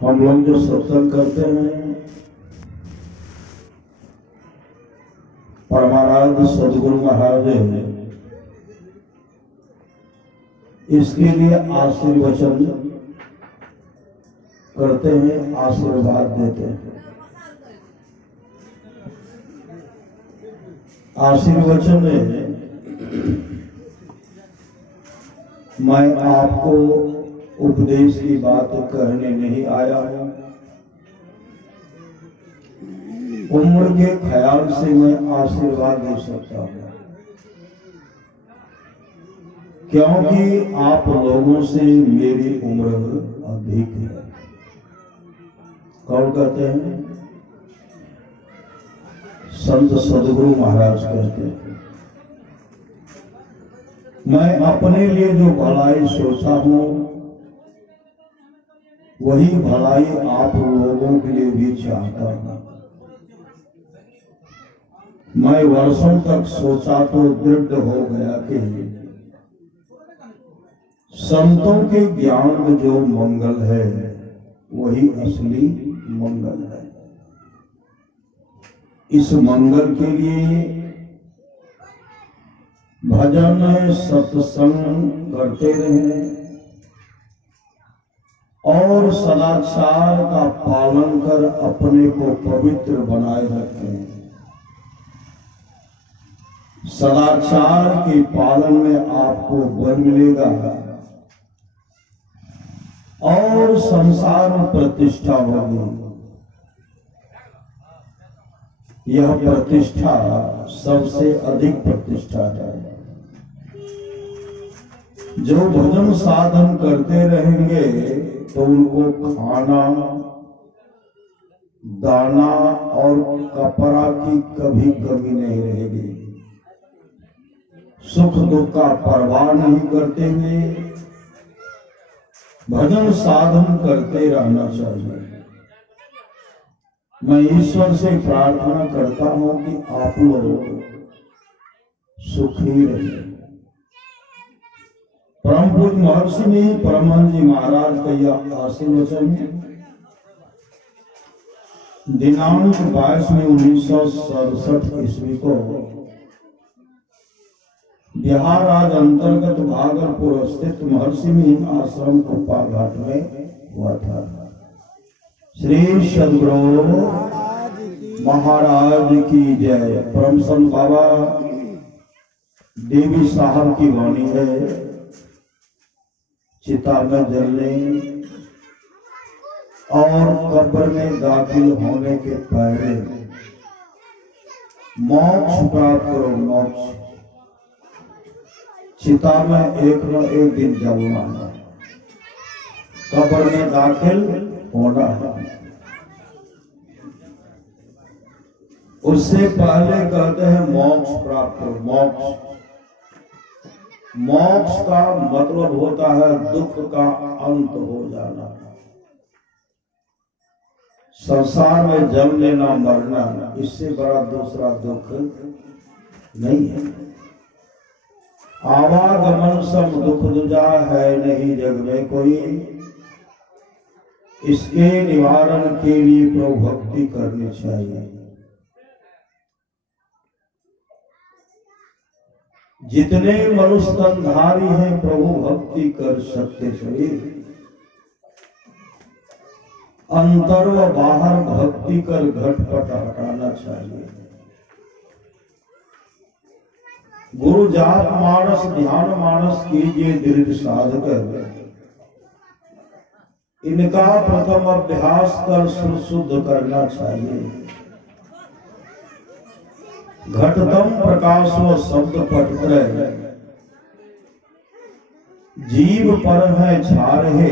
हम लोग जो सत्संग करते हैं परमाराध्य सदगुरु महाराज इसके लिए आशीर्वचन करते हैं, आशीर्वाद देते हैं। आशीर्वचन मैं आपको उपदेश की बात कहने नहीं आया हूं। उम्र के ख्याल से मैं आशीर्वाद दे सकता हूं, क्योंकि आप लोगों से मेरी उम्र अधिक है। कौन कहते हैं? संत सदगुरु महाराज कहते हैं। मैं अपने लिए जो भलाई सोचा हूं वही भलाई आप लोगों के लिए भी चाहता हूं। मैं वर्षों तक सोचा तो दृढ़ हो गया कि संतों के ज्ञान में जो मंगल है वही असली मंगल है। इस मंगल के लिए भजन सत्संग करते रहे और सदाचार का पालन कर अपने को पवित्र बनाए रखें। सदाचार के पालन में आपको बल मिलेगा और संसार में प्रतिष्ठा होगी। यह प्रतिष्ठा सबसे अधिक प्रतिष्ठा है। जो भजन साधन करते रहेंगे तो उनको खाना, दाना और कपड़ा की कभी कमी नहीं रहेगी। सुख दुख का परवाह नहीं करते हुए भजन साधन करते रहना चाहिए। मैं ईश्वर से प्रार्थना करता हूं कि आप लोग सुखी रहे। परम पूज्य महर्षि में परमहंस जी महाराज का यह आशीर्वचन है। दिनांक 22 में 1967 ईस्वी को बिहार राज्य अंतर्गत भागलपुर स्थित महर्षि में आश्रम कुप्पाघाट में हुआ था। श्री सदगुरु महाराज की जय। परम संत बाबा देवी साहब की वाणी है। चिता में जलने और कब्र में दाखिल होने के पहले मोक्ष प्राप्त करो। मोक्ष चिता में एक न एक दिन जलना है, कब्र में दाखिल होना है। उससे पहले कहते हैं मोक्ष प्राप्त करो। मोक्ष मोक्ष का मतलब होता है दुख का अंत हो जाना। संसार में जन्म लेना मरना, इससे बड़ा दूसरा दुख नहीं है। आवागमन सब दुख दुजा है नहीं जग में कोई। इसके निवारण के लिए प्रभु भक्ति करनी चाहिए। जितने मनुष्य तनधारी हैं प्रभु भक्ति कर सकते थे। अंतर व बाहर भक्ति कर घटपट हटाना चाहिए। गुरु जाप मानस ध्यान मानस कीजिए दृढ़ साधकर। इनका प्रथम अभ्यास कर शुद्ध करना चाहिए। घटतम प्रकाश व शब्द पट जीव पर है छा रहे।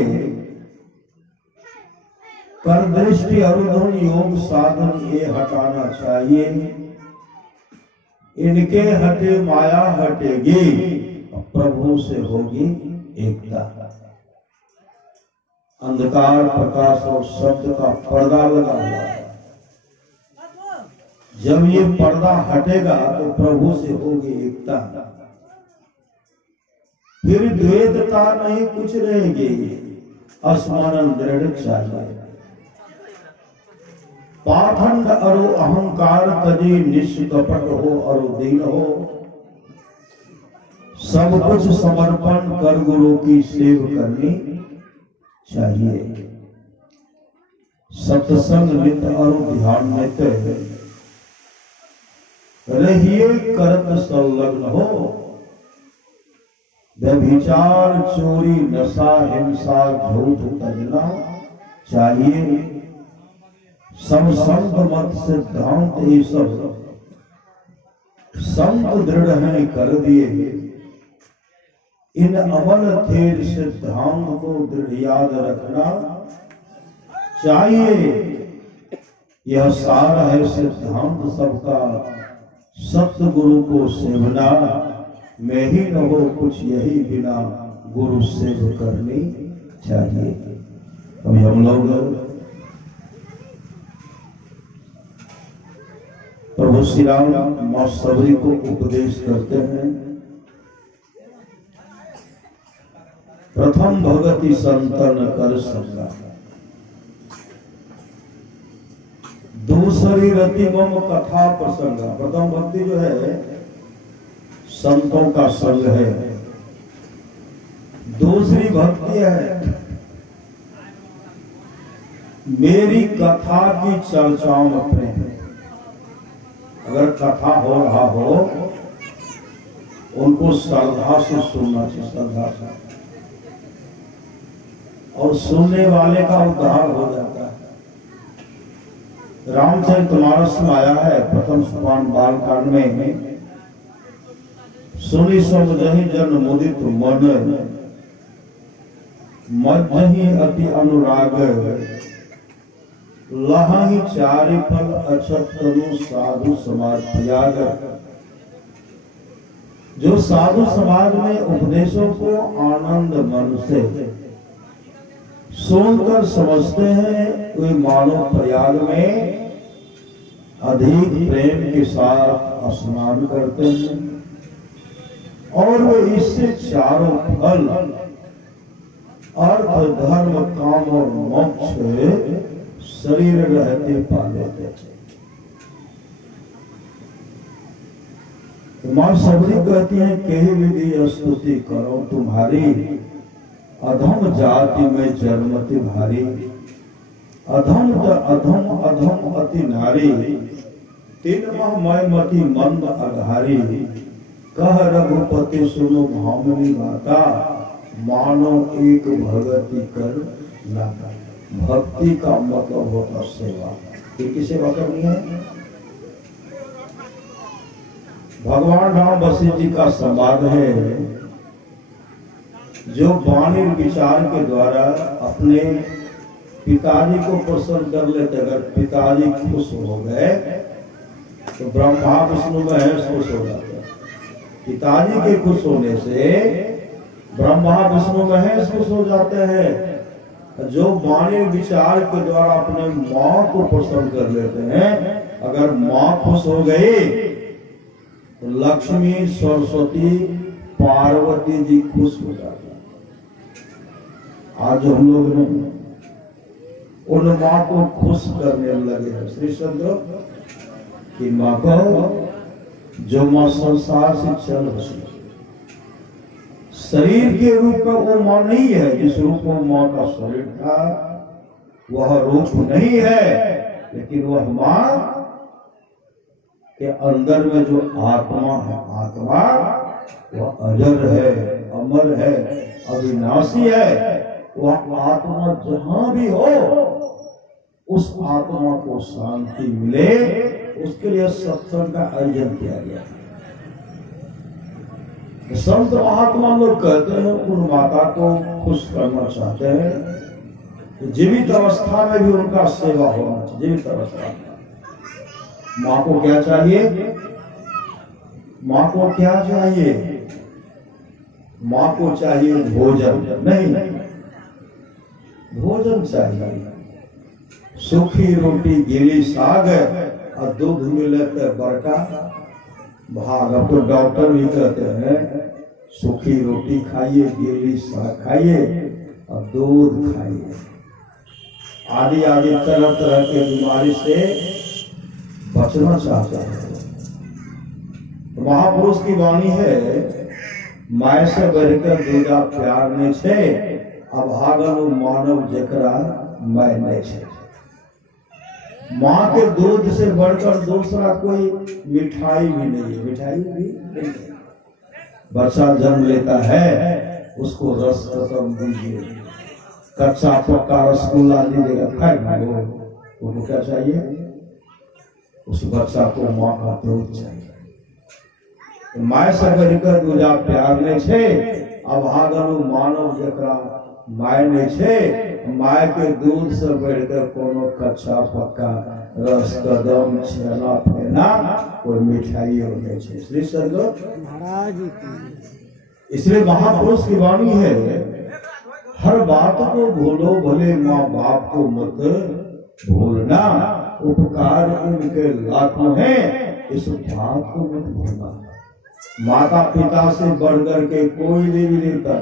कर दृष्टि अरुधन योग साधन ये हटाना चाहिए। इनके हटे माया हटेगी, प्रभु से होगी एकता। अंधकार प्रकाश और शब्द का पर्दा लगा हुआ है। जब ये पर्दा हटेगा तो प्रभु से होगी एकता। फिर द्वैतता नहीं कुछ रहेगी। स्मरण दृढ़ चाहिए। पाखंड अरु अहंकार तजी, निष्कपट हो अरु दीन हो, सब कुछ समर्पण कर गुरु की सेवा करनी चाहिए। सत्संग नित और ध्यान नित रहिए करत संलग्न हो, व्यभिचार चोरी नशा हिंसा झूठ तजना चाहिए। सब संत मत सिद्धांत ये सब संत दृढ़ हैं कर दिए, इन अमल थेर सिद्धांत को दृढ़ याद रखना चाहिए। यह सार है सिद्धांत सबका, सतगुरु को सेवना, मैं ही न हो कुछ यही बिना गुरु सेव करनी चाहिए। अभी हम लोग प्रभु श्री राम मां सबरी को उपदेश करते हैं। प्रथम भगति संतन कर संगा, दूसरी रति मम कथा प्रसंगा। प्रथम भक्ति जो है संतों का संग है, दूसरी भक्ति है मेरी कथा की चर्चाओं में प्रेम। अगर कथा हो रहा हो उनको श्रद्धा से सुनना चाहिए, श्रद्धा से, और सुनने वाले का उद्धार हो जाता है। रामचरितमानस में आया है प्रथम सोपान बालकांड में, सुनि समझहि जन मुदित मन, मज्जहि अति अनुराग, लहाहि चारि फल अछत तनु साधु समाज त्याग। जो साधु समाज में उपदेशों को आनंद मन से सुनकर समझते हैं, वे मानव प्रयाग में अधिक प्रेम के साथ स्नान करते हैं, और वे इससे चारों फल अर्थ धर्म काम और मोक्ष शरीर रहते पा लेते थे। मां सबरी कहती हैं कही विधि स्तुति करो तुम्हारी, अधम जाति में जन्मति भारी, अधम अधम अधम अति नारी, तीन माह मैं मति मंद अघारी, कह रघुपति सुनो भामिनी माता, मानो एक भगति कर लाता। भक्ति का मतलब होता सेवा। किसकी सेवा करनी है? भगवान राम वशिष्ठ जी का संवाद है, जो वाणी विचार के द्वारा अपने पिताजी को प्रसन्न कर लेते। अगर पिताजी खुश हो गए तो ब्रह्मा विष्णु महेश खुश हो जाते हैं। पिताजी के खुश होने से ब्रह्मा विष्णु महेश खुश हो जाते हैं। जो वाणी विचार के द्वारा अपने माँ को प्रसन्न कर लेते हैं, अगर माँ खुश हो गई तो लक्ष्मी सरस्वती पार्वती जी खुश हो जाते हैं। आज हम लोग ने उन माँ को खुश करने लगे हैं। श्री चंद्र की माँ को, जो माँ संसार से चल बसी, शरीर के रूप में वो माँ नहीं है। जिस रूप में माँ का शरीर था वह रूप नहीं है, लेकिन वह माँ के अंदर में जो आत्मा है, आत्मा वह अजर है, अमर है, अविनाशी है। वह आत्मा जहां भी हो, उस आत्मा को शांति मिले, उसके लिए सत्संग का आयोजन किया गया। संत महात्मा लोग कहते हैं उन माता को खुश करना चाहते हैं, जीवित अवस्था में भी उनका सेवा होना चाहिए। जीवित अवस्था में माँ को क्या चाहिए? माँ को क्या चाहिए? माँ को चाहिए भोजन, नहीं भोजन चाहिए। सूखी रोटी गीली साग और दूध मिले तो बड़का भाग। अब तो डॉक्टर भी कहते हैं सूखी रोटी खाइए, गीली साग खाइए और दूध खाइए। आदि आदि तरह तरह के बीमारी से बचना चाहता है। तो महापुरुष की वाणी है, माय से बढ़कर दूजा प्यार ने छे, अभागन मानव जकरा मैं नहीं छे। माँ के दूध से बढ़कर दूसरा कोई मिठाई भी नहीं है, मिठाई भी नहीं है। बच्चा जन्म लेता है, उसको रस कसम दीजिए, कच्चा पक्का रसगुल्ला दीजिएगा, खाएगा वो क्या चाहिए? उस बच्चा को माँ का दूध चाहिए। माय से बढ़कर दूजा प्यार नहीं छे, अभागन मानव जकरा माय नहीं छे। माय के दूध से बढ़कर कोनो कच्चा पक्का रस कदम छेना फेना कोई मिठाई नहीं छे। इसलिए इसलिए महापुरुष की वाणी है, हर बात को भूलो भले माँ बाप को मत भूलना, उपकार उनके लाखों हैं इस बात को मत भूलना। माता पिता से बढ़कर के कोई देवी देवता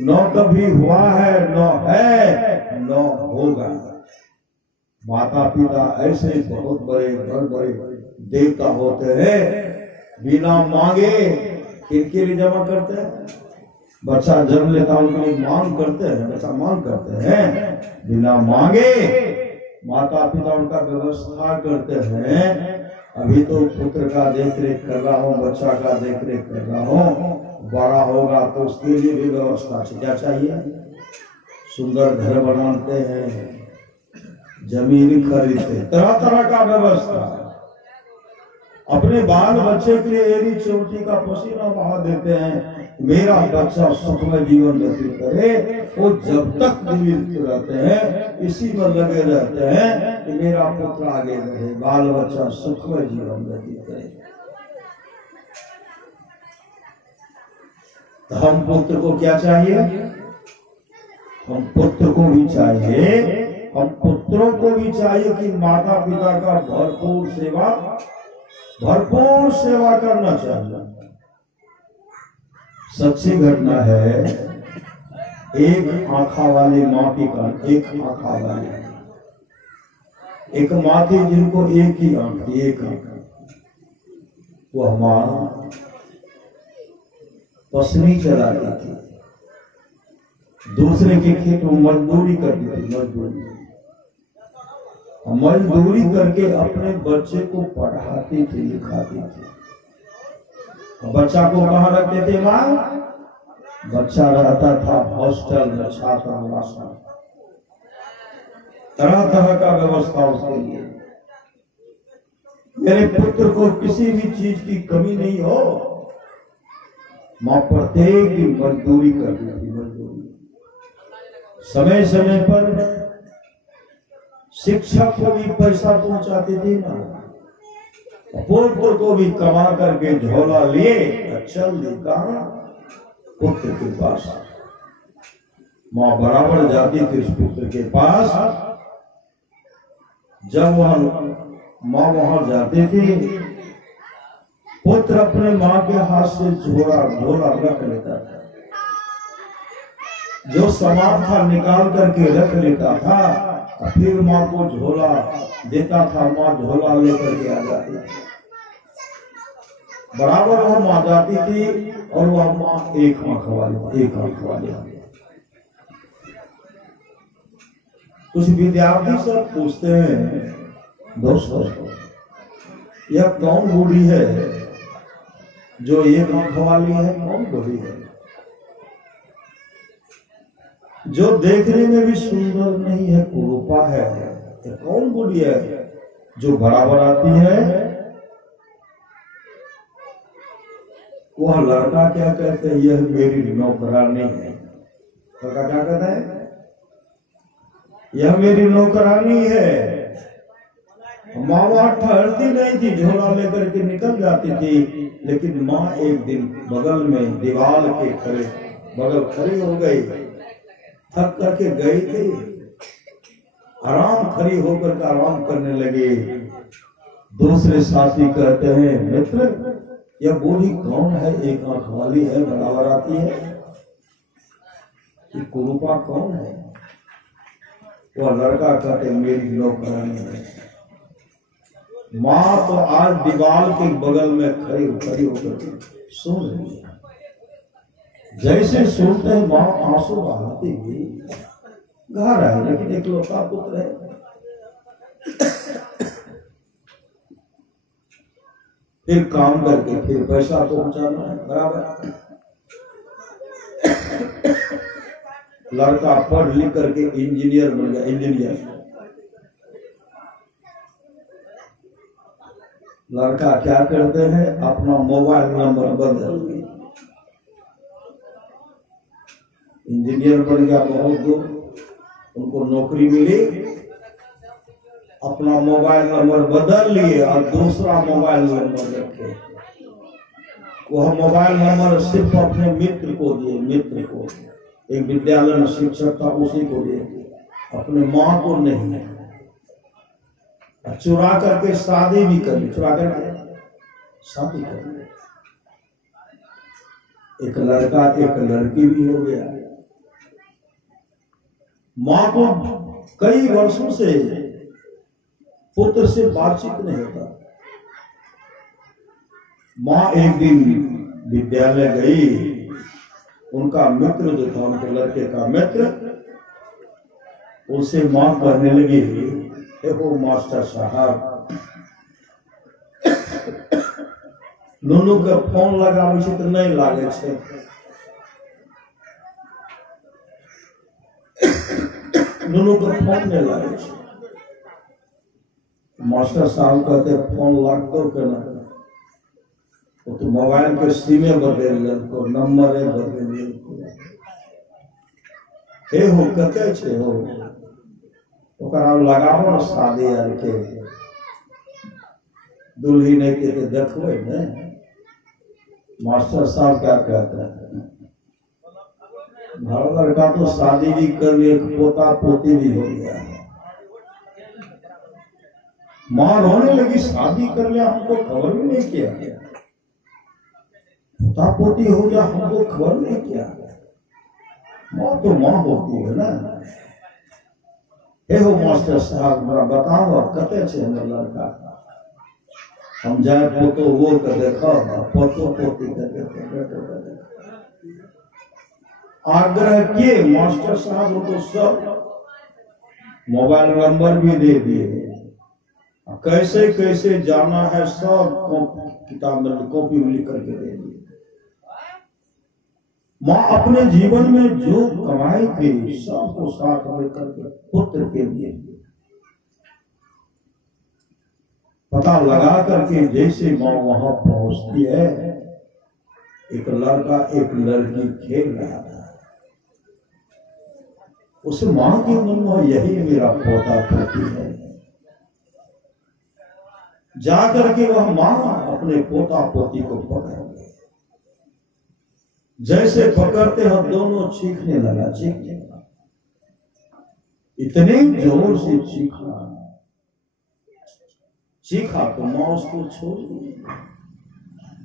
न कभी हुआ है, न है, न होगा। माता पिता ऐसे बहुत बड़े देवता होते हैं, बिना मांगे किनके लिए जमा करते हैं? बच्चा जन्म लेता है उनके लिए मांग करते हैं, बच्चा मांग करते हैं, बिना मांगे माता पिता उनका व्यवस्था करते हैं। अभी तो पुत्र का देख रेख कर रहा हूँ, बच्चा का देख रेख कर रहा हूँ, बड़ा होगा तो उसके लिए भी व्यवस्था क्या चाहिए? सुंदर घर बनाते हैं, जमीन खरीदते, तरह तरह का व्यवस्था। अपने बाल बच्चे के लिए एड़ी चोटी का पसीना बहा देते हैं, मेरा बच्चा सुखमय जीवन व्यतीत करे। वो जब तक जीवित रहते हैं इसी में लगे रहते हैं कि मेरा पुत्र आगे बढ़े, बाल बच्चा सुखमय जीवन व्यतीत करे। तो हम पुत्र को क्या चाहिए? हम पुत्र को भी चाहिए, हम पुत्रों को भी चाहिए कि माता पिता का भरपूर सेवा करना चाहिए। सच्ची घटना है, एक आंखा वाली माँ की कहानी। एक माँ थी जिनको एक ही आंख थी, एक आंख। वो हमारा पसनी चलाती थी, दूसरे के खेत में मजदूरी करती थी, मजदूरी करके अपने बच्चे को पढ़ाती थी, लिखाती थी। बच्चा को कहाँ रखते थे माँ? बच्चा रहता था हॉस्टल में, छात्रावास में, तरह तरह का व्यवस्था उसके लिए। मेरे पुत्र को किसी भी चीज की कमी नहीं हो, माँ प्रत्येक की मजदूरी करती थी, मजदूरी। समय समय पर शिक्षक को भी पैसा पहुंचाती थी ना, पुत्र को भी कमा करके झोला लिए चल दी कहाँ? पुत्र के पास। माँ बराबर जाती थी उस पुत्र के पास। जब माँ वहां जाती थी, पुत्र अपने माँ के हाथ से झोला रख लेता था, जो सामान था निकाल करके रख लेता था, फिर माँ को झोला देता था, माँ झोला लेकर के आ जाती थी। बराबर वो माँ जाती थी और वह माँ एक आंख वाली। कुछ विद्यार्थी सब पूछते हैं, दोस्तों यह कौन बूढ़ी है जो एक आंख वाली है? कौन बूढ़ी है जो देखने में भी सुंदर नहीं है, कुरूपा है? कौन बूढ़ी है जो बराबर आती है? वह लड़का क्या कहते हैं? यह मेरी नौकरानी है। लड़का क्या कहता है? यह मेरी नौकरानी है। माँ वहां ठहरती नहीं थी, झोला लेकर के निकल जाती थी, लेकिन माँ एक दिन बगल में दीवार के बगल खड़ी हो गई, थक करके गई थी, आराम खड़ी होकर आराम करने लगे। दूसरे साथी कहते हैं, मित्र यह बूढ़ी कौन है? एक आंख वाली है, बराबर आती है। कि कुरूपा कौन है? वह लड़का कहते मेरी नौकरानी है। माँ तो आज दीवार के बगल में खड़ी होकर सुन रही है। जैसे सुनते हैं माँ आंसू बहाती हुई घर है, लेकिन एक लौता पुत्र है। फिर काम करके फिर पैसा पहुंचाना है, बराबर। लड़का पढ़ लिख करके इंजीनियर बन गया, इंजीनियर। लड़का क्या करते हैं, अपना मोबाइल नंबर बदल दिया। इंजीनियर बन गया, बहुत दूर उनको नौकरी मिली, अपना मोबाइल नंबर बदल लिए और दूसरा मोबाइल नंबर रखे। वह मोबाइल नंबर सिर्फ अपने मित्र को दिए, मित्र को। एक विद्यालय में शिक्षक था, उसी को दिए, अपने माँ को नहीं। चुरा करके शादी भी कर ली, चुरा करके शादी कर ली। एक लड़का एक लड़की भी हो गया। माँ को कई वर्षों से पुत्र से बातचीत नहीं होता। माँ एक दिन विद्यालय गई, उनका मित्र जो था, उनके लड़के का मित्र, उसे माँ कहने लगी, देखो मास्टर साहब, नुनू के फोन लगाबै छै तऽ नहीं लागे छै। नुनू के फोन नहीं लागे छै। मास्टर साहब कहते फोन लागतो केना? वो तो मोबाइल के सिमे बदल लेलको, नंबरे बदल लेलको। हे हो कते छै हो, ओकरा लगाबो न शादी आर के, दुल्ही नहीं के तो देखबै ने। मास्टर साहब क्या कहते हैं, घर लड़का तो शादी भी कर लिया, पोता पोती भी हो गया। माँ रोने लगी, शादी कर लिया, हमको खबर भी नहीं किया। पोता पोती हो गया, हमको खबर नहीं किया। माँ तो माँ होती है ना। हे हो मास्टर साहब, हमरा बताओ कते छे हमर लड़का? हम जाए पोतो वो के देखो, पोतो पोती के देखो। आग्रह किए मास्टर साहब, उनको सब मोबाइल नंबर भी दे दिए, कैसे कैसे जाना है सब किताब में, कॉपी में लिख करके दे दिए। माँ अपने जीवन में जो कमाई थी सबको साथ लेकर के पुत्र के लिए पता लगा करके जैसे माँ वहां पहुंचती है, एक लड़का एक लड़की खेल रहा था। उस माँ के मन में यही मेरा पोता पोती है। जाकर के वह माँ अपने पोता पोती को पकड़ गई। जैसे पकड़ते हैं दोनों चीखने लगा, चीखने लगा, इतने जोर से चीखा तो माँ उसको छोड़ दी।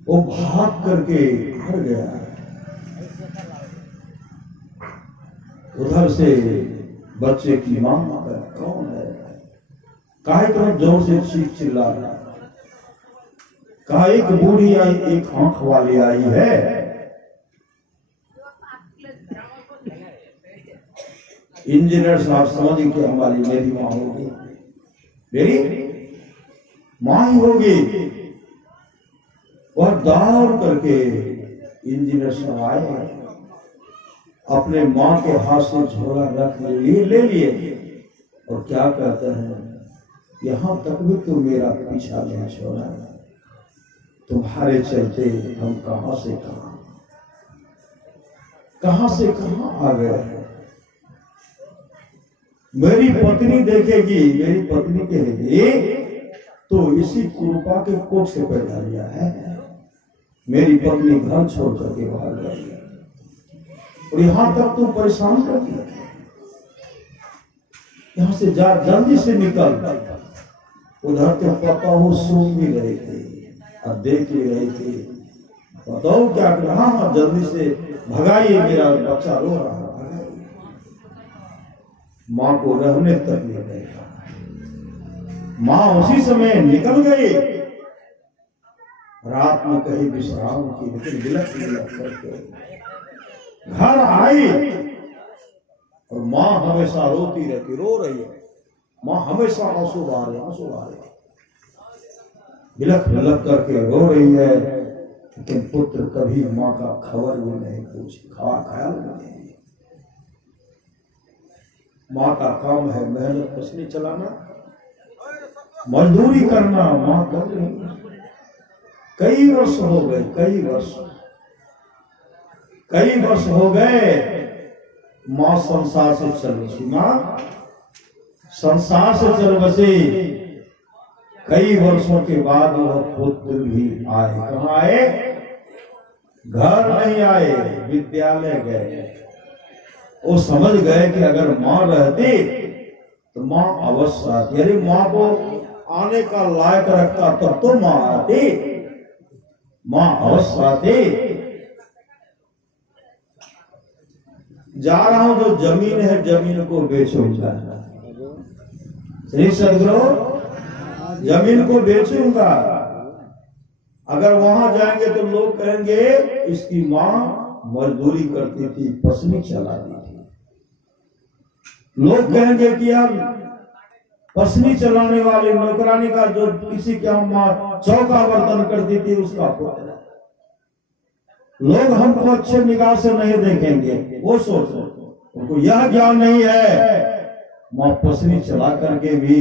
वो भाग करके घर गया। उधर से बच्चे की माँ कौन है, काहे तो जोर से चीख चिल्ला रहा। कहा एक बूढ़ी आई, एक आंख वाली आई है। इंजीनियर साहब समझ के हमारी मेरी माँ होगी, मेरी माँ ही होगी। वह दौड़ करके इंजीनियर साहब आए, अपने माँ के हाथ से झोला रख ले लिए और क्या कहते हैं, यहां तक भी तुम मेरा पीछा नहीं छोड़ा, तुम्हारे चलते हम कहां से कहां आ गए। मेरी पत्नी देखेगी, मेरी पत्नी कहेगी तो इसी कुरूपा के कोख से पैदा लिया है। मेरी पत्नी घर छोड़ करके बाहर गई और यहां तक तुम परेशान कर दिया, यहां से जा, जल्दी से निकल। उधर के पापा वो सुन भी रहे थे और देख भी रहे थे। बताओ क्या कर रहा, जल्दी से भगाइए, मेरा बच्चा रो रहा है। मां को रहने तक नहीं देगा। मां उसी समय निकल गई, रात में कहीं विश्राम की, लेकिन विलख विलख करके घर आई और मां हमेशा रोती रहती, रो रही है, मां हमेशा आंसू बहा रही, विलख विलख करके रो रही है, लेकिन पुत्र कभी मां का खबर भी नहीं पूछे, ख्याल नहीं। मां का काम है मेहनत पसनी चलाना, मजदूरी करना, मां कर रही। कई वर्ष हो गए, कई वर्ष हो गए, मां संसार से चल बसी, मां संसार से चल बसी। कई वर्षों के बाद वह पुत्र भी आए। कहाँ आए? घर नहीं आए, विद्यालय गए। वो समझ गए कि अगर मां रहती तो मां अवश्य आती, यदि मां को आने का लायक रखता तब तो मां आती, मां अवश्य आती। जा रहा हूं, जो जमीन है जमीन को बेचूंगा, श्री सदगुरु जमीन को बेचूंगा। अगर वहां जाएंगे तो लोग कहेंगे इसकी मां मजदूरी करती थी, पसनी चलाती थी। लोग कहेंगे कि यार पसनी चलाने वाले नौकरानी का जो किसी की मां चौका बर्तन करती थी उसका पुत्र। लोग हमको अच्छे निगाह से नहीं देखेंगे, वो सोच रहे, उनको यह ज्ञान नहीं है मां पसनी चला करके भी,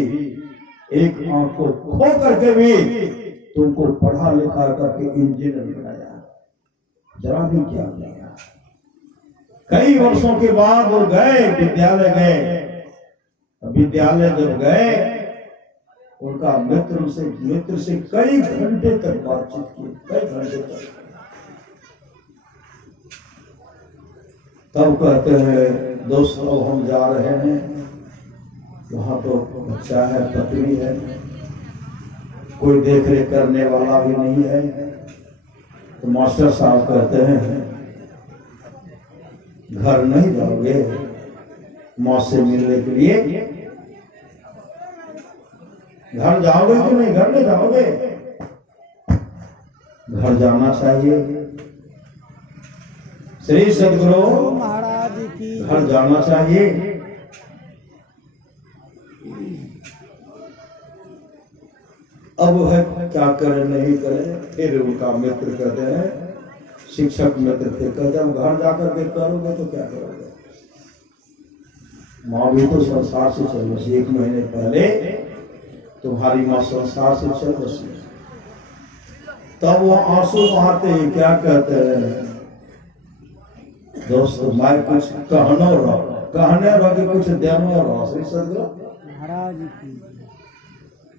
एक आंख को खो करके भी तुमको पढ़ा लिखा करके इंजीनियर बनाया, जरा भी क्या नहीं। कई वर्षों के बाद वो गए, विद्यालय गए। विद्यालय जब गए, उनका मित्र से कई घंटे तक बातचीत की, कई घंटे तक। तब कहते हैं दोस्तों अब हम जा रहे हैं, वहां तो बच्चा है, पत्नी है, कोई देख रेख करने वाला भी नहीं है। तो मास्टर साहब कहते हैं घर नहीं जाओगे मां से मिलने के लिए? घर जाओगे कि नहीं? घर नहीं जाओगे, घर जाना चाहिए। श्री सदगुरु महाराज की घर जाना चाहिए। अब है क्या करे नहीं करे। फिर उनका मित्र कहते हैं, शिक्षक मित्र थे, कहते हैं घर जाकर के करोगे तो क्या करोगे? माँ भी तो संसार से चल बसी, 1 महीने पहले तुम्हारी माँ संसार से चल बसी। तब वो आंसू बहाते हैं, क्या कहते हैं दोस्तों, मैं कुछ कहने रहो कि कुछ देनो रहो। श्री सदगुरु महाराज की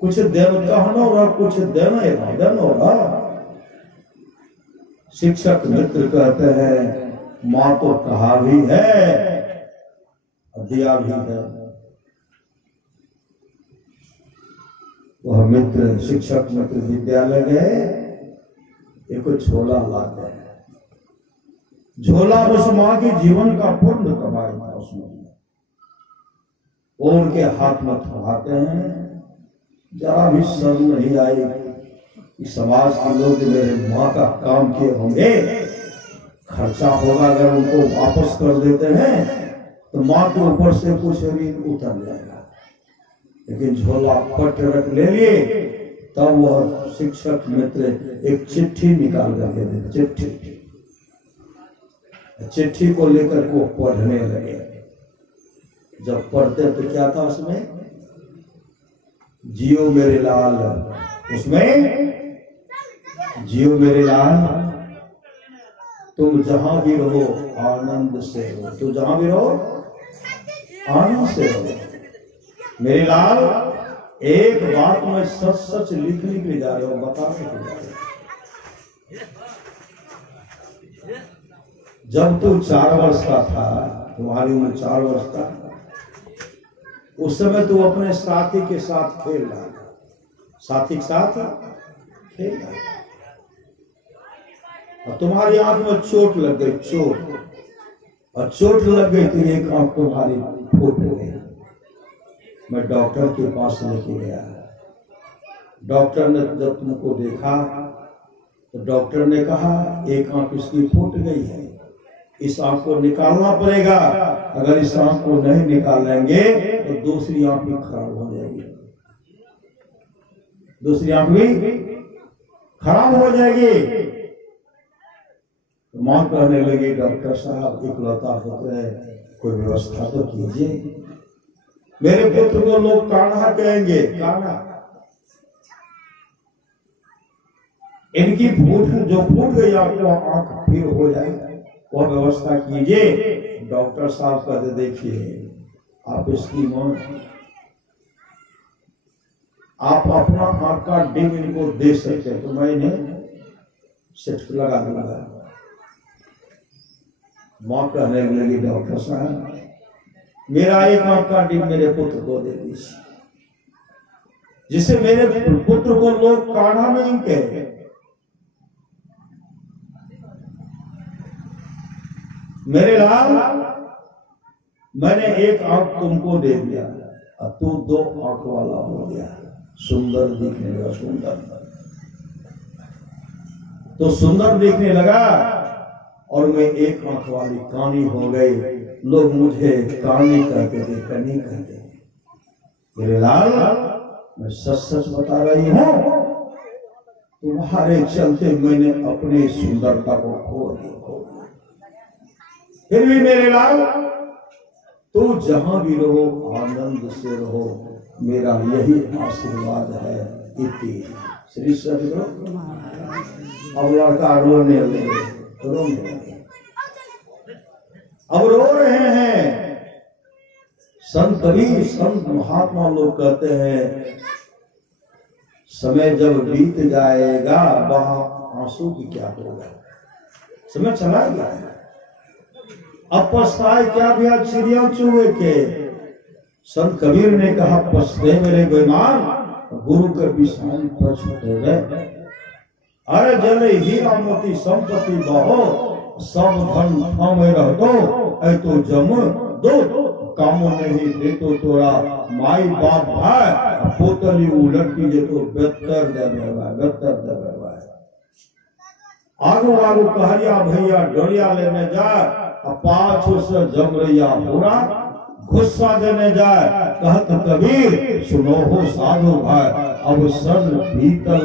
कुछ देनो कहनो रहो, कुछ देनो रहो। शिक्षक मित्र कहते हैं मां तो कहा भी है, दिया भी है। वह मित्र, शिक्षक मित्र विद्यालय गए, एक झोला ला गए। झोला उस मां की जीवन का पूर्ण कमाई था उसमें। वो उनके हाथ में थमाते हैं, जरा भी शर्म नहीं आई कि समाज के लोग मेरे मां का काम किए होंगे, खर्चा होगा, अगर उनको वापस कर देते हैं तो मां के ऊपर से कुछ ऋण उतर जाएगा। लेकिन झोला पट रख ले लिए। तब वह शिक्षक मित्र एक चिट्ठी निकाल करके दे, चिट्ठी को लेकर को पढ़ने लगे। जब पढ़ते तो क्या था उसमें? जियो मेरे लाल, उसमें जियो मेरे लाल, तुम जहां भी रहो आनंद से रहो, तुम जहां भी रहो आनंद से रहो। मेरे लाल, एक बात मैं सच सच लिखने के लिए जा रहा हूं, बताने के लिए जा रहा हूं। जब तू 4 वर्ष का था, तुम्हारी उम्र 4 वर्ष का, उस समय तू अपने साथी के साथ खेल रहा था, साथी के साथ खेल रहा था, और तुम्हारी आंख में चोट लग गई, चोट लग गई तो एक आंख तुम्हारी फूट गई। मैं डॉक्टर के पास लेके गया। डॉक्टर ने जब तुमको देखा तो डॉक्टर ने कहा एक आंख इसकी फूट गई है, इस आंख को निकालना पड़ेगा। अगर इस आंख को नहीं निकालेंगे तो दूसरी आंख भी खराब हो जाएगी, दूसरी आंख भी खराब हो जाएगी। तो मां कहने लगी डॉक्टर साहब इकलौता पुत्र है, कोई व्यवस्था तो कीजिए। मेरे पुत्र को लोग कान्हा कहेंगे, कान्हा। इनकी जो फूट गई आपको आंख फिर हो जाएगा, वो व्यवस्था कीजिए। डॉक्टर साहब कहते देखिए आप इसकी मौत, आप अपना आंख का डिम इनको दे सकते हैं तो मैं इन्हें सेट लगा दूंगा। मां कहने लगी डॉक्टर साहब मेरा एक आंख का डिम मेरे पुत्र को दे दीजिए, जिससे मेरे पुत्र को लोग कान्हा नहीं कहे। मेरे लाल मैंने एक आंख तुमको दे दिया, अब तू दो आंख वाला हो गया, सुंदर दिखने लगा। सुंदर तो सुंदर दिखने लगा और मैं एक आंख वाली कानी हो गई। लोग मुझे कानी कहते थे, कनी कहते थे। मेरे लाल मैं सच सच बता रही हूं, तुम्हारे चलते मैंने अपनी सुंदरता को खो दिया। फिर भी मेरे लाल तू जहां भी रहो आनंद से रहो, मेरा यही आशीर्वाद है। इति श्री सदगुरु। अब लड़का रोने लगे, अब रो रहे हैं। संत कबीर संत महात्मा लोग कहते हैं समय जब बीत जाएगा वहां आंसू की क्या होगा। समय चला गया है, अब पछताए क्या भी चिड़िया चूहे के। संत कबीर ने कहा पछते मेरे बेईमान, गुरु के विषाण पछते गए। अरे जले हीरा मोती संपत्ति बहो, सब धन थामे रहतो, ऐ तो जम दो कामों नहीं दे तो तोरा माई बाप भाई, पोतली उलटती जे तो बेहतर दे आगो आगो कहरिया भैया डोलिया लेने जाए, पाछू से जमरैया पूरा गुस्सा देने जाए। कहत कबीर सुनो हो साधु भाई, अब सन भीतर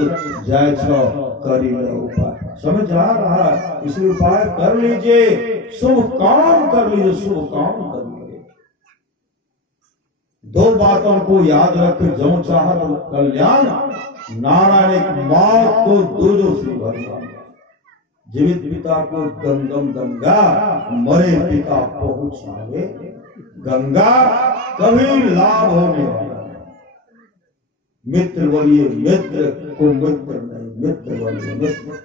जाए छो करी उपाय। समझ आ रहा है, इसलिए उपाय कर लीजिए, शुभ काम कर लीजिए, शुभ काम कर लीजिए। दो बातों को याद रखे, जो चाहत कल्याण, नारायण एक माँ को दूध श्री भगवान। जीवित पिता को गंगम गंगा, मरे पिता पहुंचावे गंगा, कभी लाभ होने वाला है। मित्र बोलिए मित्र को मित्र नहीं, मित्र बोलिए मित्र।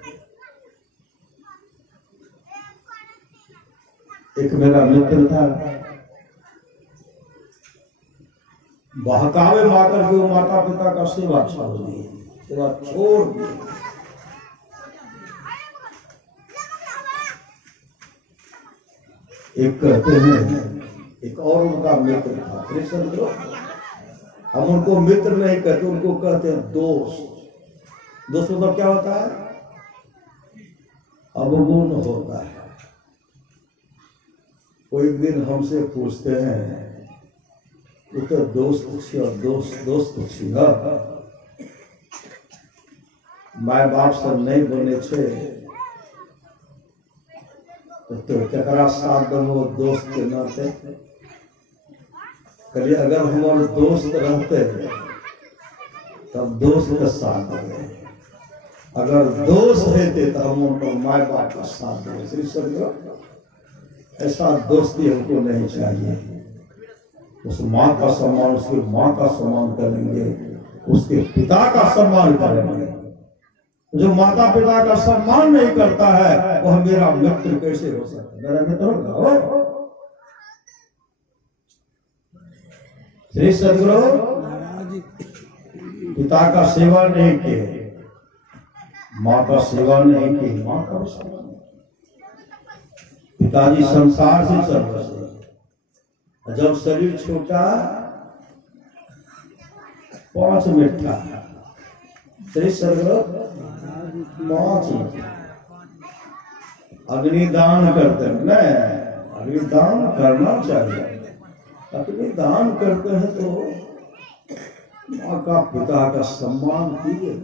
एक मेरा मित्र था, बहकावे माकर के वो माता पिता का सेवा छोड़ दी, सेवा छोड़ दी। एक कहते हैं, एक और उनका मित्र था, कृष्ण। हम उनको मित्र नहीं कहते, उनको कहते हैं दोस्त। दोस्त मतलब क्या होता है? अवगुण होता है। कोई दिन हमसे पूछते हैं तो दोस्त दोस्त माय बाप सब नहीं बने छे तो केकरा साथ दो दोस्त के नाते। कभी अगर हमारे दोस्त रहते तब दोस्त का साथ देंगे, अगर दोस्त रहते तो हम उनको माय बाप का साथ देंगे। श्री सदगुरु, ऐसा दोस्ती हमको नहीं चाहिए। उस माँ का सम्मान, उसकी माँ का सम्मान करेंगे, उसके पिता का सम्मान करेंगे। जो माता पिता का सम्मान नहीं करता है वह मेरा मित्र कैसे हो सकता है? मेरा मित्र होगा। श्री सदगुरु, पिता का सेवा नहीं किए, माँ का सेवा नहीं की, माँ का सेवा। पिताजी संसार से चल बसे, जब शरीर छूटा 5 मिठा। श्री सदगुरु 5 मिठा अग्निदान करते हैं ना, अग्निदान करना चाहिए। अग्निदान करते हैं तो माँ का पिता का सम्मान कीजिए,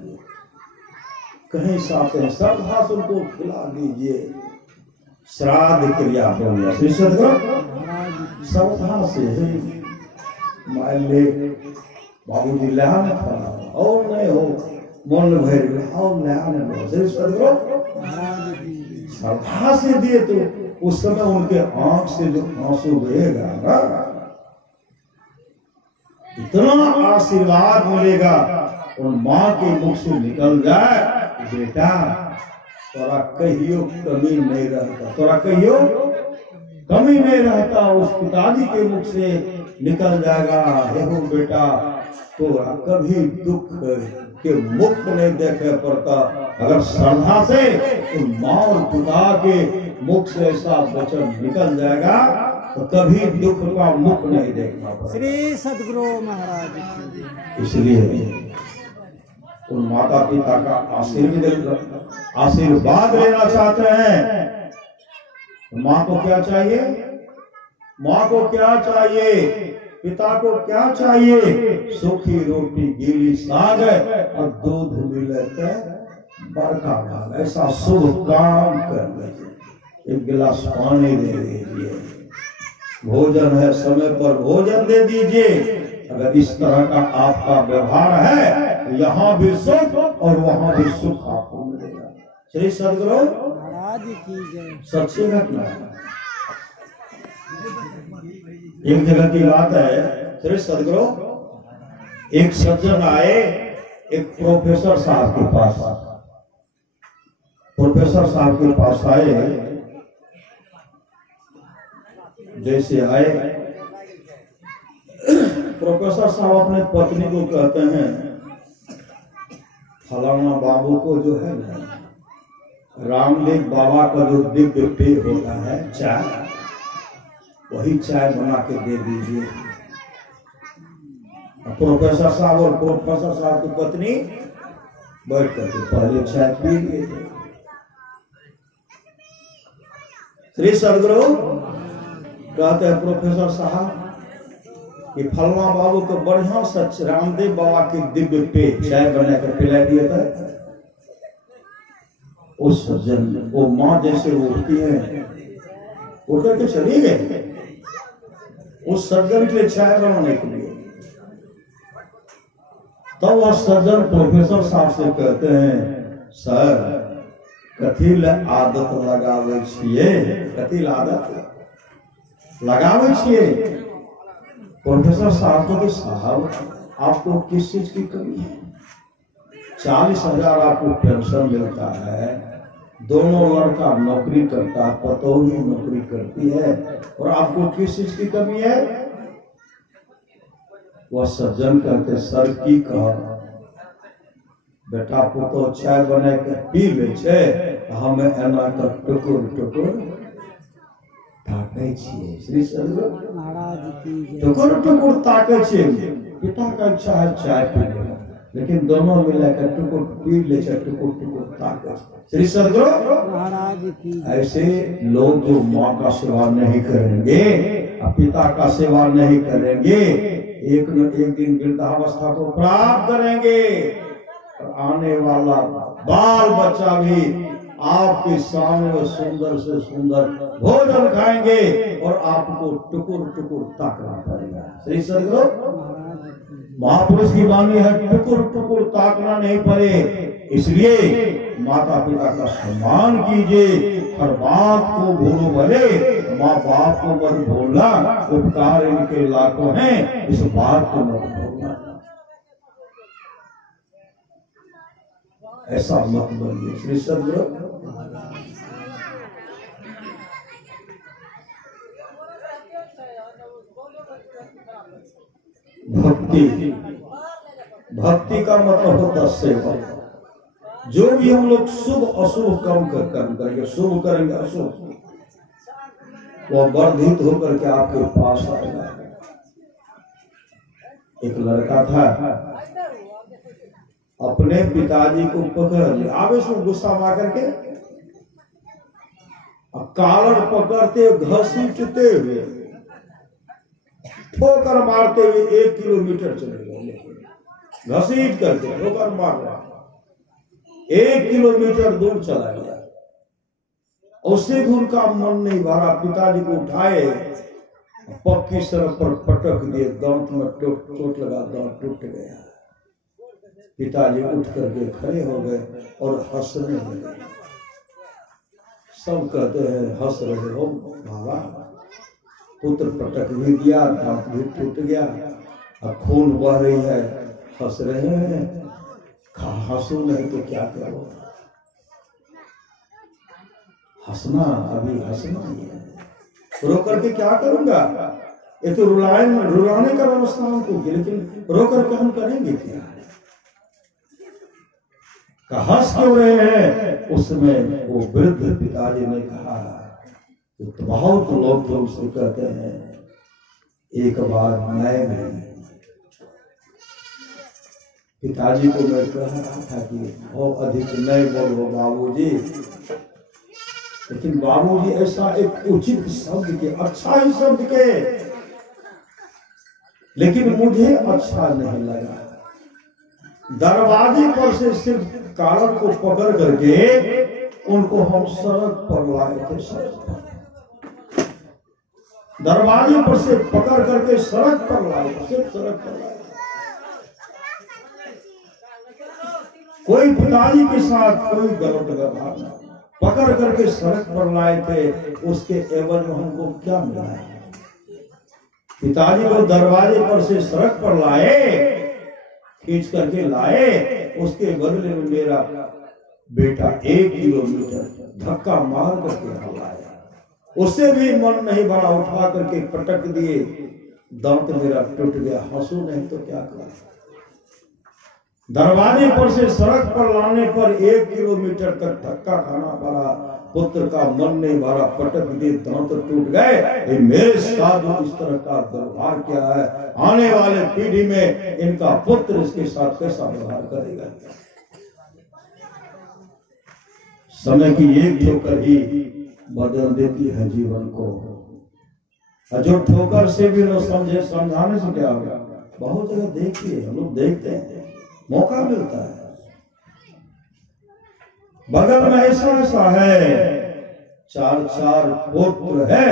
कहीं साथ हैं श्रद्धा से उनको खिला दीजिए, श्राद्ध क्रिया बोलिए। श्री सदगुरु श्रद्धा से मान ले बाबूजी लहान खाना और नहीं हो मन भर और लहान। श्री सदगुरु श्रद्धा से दिए तो उस समय उनके आंख से जो आंसू बहेगा ना, इतना आशीर्वाद मिलेगा और माँ के मुख से निकल जाए, बेटा तोरा कहियो कमी नहीं रहता, तोरा कहियो कमी नहीं रहता। उस पिताजी के मुख से निकल जाएगा, हे हो बेटा तोरा कभी दुख के मुख नहीं देखे पड़ता। अगर श्रद्धा से तो माँ और पिता के मुख से ऐसा वचन निकल जाएगा तो कभी दुख का मुख नहीं देखना पड़ेगा। श्री सदगुरु महाराज। इसलिए उन माता पिता का आशीर्वाद लेना चाहते हैं, माँ को क्या चाहिए? माँ को क्या चाहिए? पिता को क्या चाहिए? सूखी रोटी गीली साग और दूध मिले बरका भाग। ऐसा शुभ काम कर लीजिए, एक गिलास पानी दे दीजिए, भोजन है समय पर भोजन दे दीजिए। अगर इस तरह का आपका व्यवहार है तो यहाँ भी सुख और वहाँ भी सुख आपको मिलेगा। श्री सदगुरु महाराज की जय। सच्ची घटना है, एक जगह की बात है। श्री सदगुरु एक सज्जन आए एक प्रोफेसर साहब के पास। प्रोफेसर साहब के पास आए, जैसे आए प्रोफेसर साहब अपने पत्नी को कहते हैं, फलाना बाबू को जो है ना रामदेव बाबा का जो दिव्य पेय होता है चाय, वही चाय बना के दे दीजिए। प्रोफेसर साहब और प्रोफेसर साहब की पत्नी बैठ करके पहले चाय पी लिए थे। श्री सदगुरु कहते हैं प्रोफेसर साहब कि फलना बाबू को बढ़िया सच रामदेव बाबा की दिव्य पेय चाय बना कर पिला दिया था। उस सज्जन वो माँ जैसे उठती है उठ करके चली गई उस सज्जन के लिए चाय बनाने के लिए। तब वह सज्जन प्रोफेसर साहब से कहते हैं, सर कथी आदत लगावे छिए, कथी आदत लगावे छिए? प्रोफेसर साहब को, साहब आपको किस चीज की कमी है? 40,000 आपको पेंशन मिलता है, दोनों लड़का नौकरी करता है, पतोह भी नौकरी करती है, और आपको किस चीज की कमी है? वह सज्जन कहते, सर की कहा बेटा पुतो चाय बना के पी ले छे, हमें एना तक टुकुर टुकुर ताकै छिए। श्री सदगुरु महाराज की जय। टुकुर टुकुर ताकै छिए। पिता का इच्छा है चाय पीने, लेकिन दोनों मिलाकर टुकुर पी ले छे, टुकुर टुकुर ताकै। श्री सदगुरु महाराज की। ऐसे लोग जो माँ का सेवा नहीं करेंगे, पिता का सेवा नहीं करेंगे, एक न एक दिन वृद्धावस्था को प्राप्त करेंगे। और आने वाला बाल बच्चा भी आपके सामने सुंदर से सुंदर भोजन खाएंगे और आपको टुकुर टुकुर ताकना पड़ेगा। श्री सदगुरु महापुरुष की वाणी है, टुकुर टुकुर ताकना नहीं पड़े। इसलिए माता पिता का सम्मान कीजिए, हर बात को भूलो भले, माँ बाप को मत भूलना, उपकार इनके लाखों हैं, इस बात को मत भूलना। ऐसा मत बनिए। श्री सदगुरु भक्ति, भक्ति का मतलब होता सेवा। जो भी हम लोग शुभ अशुभ कर्म करेंगे, शुभ करेंगे अशुभ, वह वर्धित होकर के आपके पास आएगा। एक लड़का था, अपने पिताजी को पकड़ लिया। अब इसमें गुस्सा मार करके कॉलर पकड़ते घसीटते हुए ठोकर मारते हुए 1 किलोमीटर चले गए। घसीट करके ठोकर मार रहा 1 किलोमीटर दूर चला गया। उससे भी उनका मन नहीं भरा। पिताजी को उठाए, पक्की सड़क पर पटक दिए, दांत में चोट लगा, दांत टूट गया। पिताजी उठ करके खड़े हो गए और हंसने लगे। सब कहते हैं हंस रहे हो बाबा, पुत्र पटक भी दिया, दांत भी टूट गया, अब खून बह रही है, हंस रहे हैं। हंसू नहीं तो क्या करो, हंसना अभी हंसना ही है, रो करके क्या करूंगा। ये तो रुलाने का व्यवस्था हमको की, लेकिन रो करके हम करेंगे क्या। हंस क्यों रहे हैं। उसमें वो वृद्ध पिताजी ने कहा, तो बहुत लोग जो उससे कहते हैं, एक बार मैं भी पिताजी को मैं कह रहा था कि बहुत अधिक नहीं बोलो बाबूजी, लेकिन बाबूजी ऐसा एक उचित शब्द के, अच्छा ही शब्द के, लेकिन मुझे अच्छा नहीं लगा। दरवाजे पर से सिर्फ कॉलर को पकड़ करके उनको हम सड़क पर लाए थे। सड़क पर दरवाजे पर से पकड़ करके सड़क पर लाए, सिर्फ सड़क पर लाए। कोई पिताजी के साथ कोई गलत व्यवहार नहीं, पकड़ करके सड़क पर लाए थे। उसके एवज में हमको क्या मिला है। पिताजी को दरवाजे पर से सड़क पर लाए, खींच करके लाए, उसके बदले में मेरा बेटा 1 किलोमीटर धक्का मार करके लाया। उससे भी मन नहीं भरा, उठा करके पटक दिए, दांत मेरा टूट गया। हंसू नहीं तो क्या करूं। दरवाजे पर से सड़क पर लाने पर 1 किलोमीटर तक धक्का खाना पड़ा। पुत्र का मन नहीं भरा, पटक दिए, दांत टूट गए। मेरे साथ जो इस तरह का व्यवहार किया है, आने वाले पीढ़ी में इनका पुत्र इसके साथ कैसा व्यवहार करेगा। समय की एक ठोकर ही बदल देती है जीवन को। जो ठोकर से भी लोग समझे, समझाने से क्या होगा। बहुत जगह देखिए, हम लोग देखते हैं, मौका मिलता है, बगल में ऐसा है, 4 पुत्र है,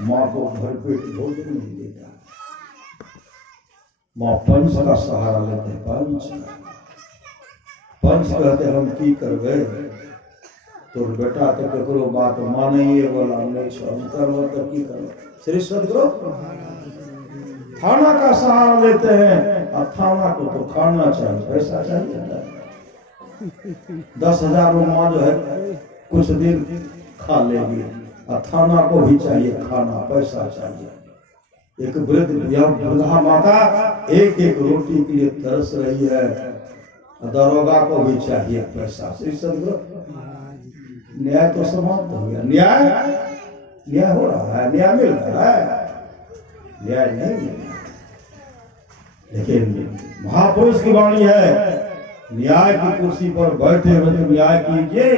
माँ को भरपेट भोजन नहीं देता। माँ पंच का सहारा लेते हैं। पंच कहते हम की करबे, तो बेटा तो ककरो बात माने वाला नहीं कर तो की करो। श्री सदगुरु थाना का सहारा लेते हैं, और थाना को तो खाना चाहिए, पैसा चाहिए। 10,000 रुपया जो है कुछ दिन खा लेगी, और थाना को भी चाहिए खाना, पैसा चाहिए। एक वृद्धा माता एक रोटी के लिए तरस रही है, दरोगा को भी चाहिए पैसा। श्री सदगुरु न्याय तो समाप्त हो गया। न्याय हो रहा है, न्याय मिल रहा है, न्याय नहीं मिल रहा। लेकिन महापुरुष की वाणी है, न्याय की कुर्सी पर बैठे हुए तो न्याय कीजिए,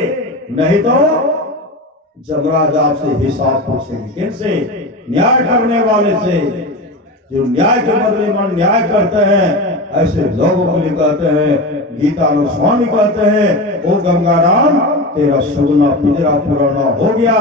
नहीं तो जमराज आपसे हिसाब पूछेंगे। किनसे? न्याय करने वाले से। जो न्याय के बदले में न्याय करते हैं, ऐसे लोगों को लिए कहते हैं, गीता में स्वामी कहते हैं, ओ गंगाराम तेरा सुगना पिंजरा पुराना हो गया,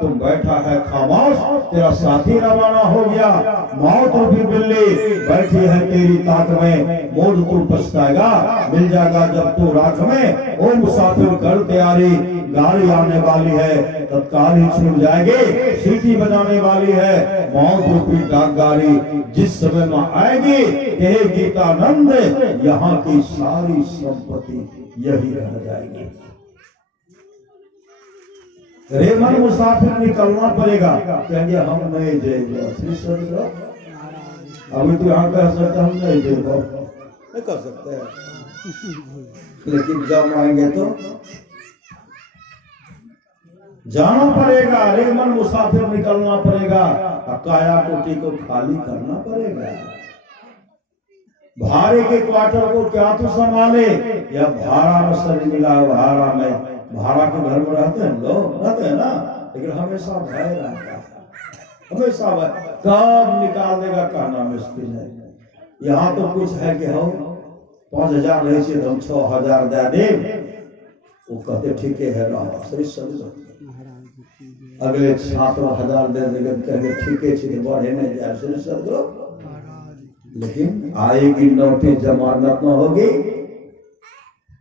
तुम बैठा है खामोश, तेरा साथी रवाना हो गया। मौत रूपी बिल्ली बैठी है तेरी ताक में, मोड़ तू पछताएगा, मिल जाएगा जब तू राख में। ओ मुसाफिर कर तैयारी, गाड़ी आने वाली है, तत्काल ही छूट जाएगी, सीटी बजाने वाली है। मौत रूपी डाक गाड़ी जिस समय में आएगी, कहे गीतानंद यहाँ की सारी संपत्ति यही रह जाएगी। रेमन मुसाफिर निकलना पड़ेगा, कहेंगे हम नहीं देंगे। श्री सदगुरु अभी तो यहाँ कह सकते हम नहीं देंगे, नहीं कर सकते हैं, लेकिन जब आएंगे तो जाना पड़ेगा। रेमन मुसाफिर निकलना पड़ेगा, काया कोटी को खाली करना पड़ेगा। भाड़े के क्वार्टर को क्या तू संभाले, या भाड़ा में सर मिला, भाड़ा में, भाड़ा के घर में रहते हैं लोग, रहते हैं ना, लेकिन हमेशा भय रहता है, हमेशा भय, कब निकाल देगा कहना मुश्किल है। यहाँ तो कुछ है कि हो 5,000 रहे तो हम 6,000 दे दे, वो कहते ठीक है रहा सही सब, अगले 7,000 दे देंगे कहेंगे ठीक है बढ़े नहीं जाए सही सब। लेकिन आएगी नौटी जमानत न होगी,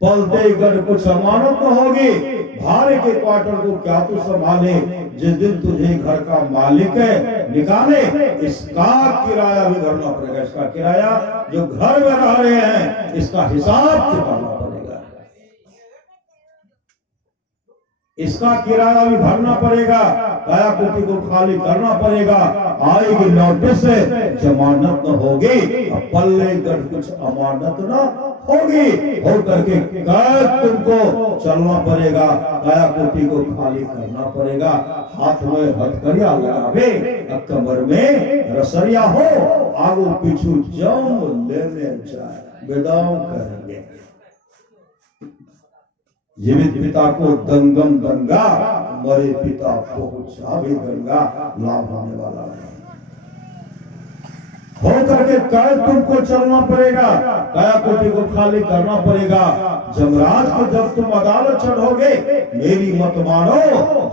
पलते कर कुछ अमानत न होगी, भाड़े के क्वार्टर को क्या तू संभाले, जिस दिन तुझे घर का मालिक है निकाले, इसका किराया भी भरना पड़ेगा। इसका किराया जो घर में रह रहे हैं इसका हिसाब चुकाना पड़ेगा, इसका किराया भी भरना पड़ेगा, काया कोठी को खाली करना पड़ेगा। आएगी नोटिस से जमानत न होगी, पल्ले कर कुछ अमानत न होगी, हो करके तुमको चलना पड़ेगा, काया कोठी को खाली करना पड़ेगा। हाथ में हथकड़िया लगावे, कमर में रसरिया हो, आगू पीछू जम लेने जाए, बेदाम करेंगे। जीवित पिता को दंगम गंगा, मरे पिता पहुंचावे गंगा, लाभ होने वाला है। हो करके कल तुमको चलना पड़ेगा, काया कोठी को खाली करना पड़ेगा। जमराज को जब तुम अदालत चढ़ोगे, मेरी मत मानो,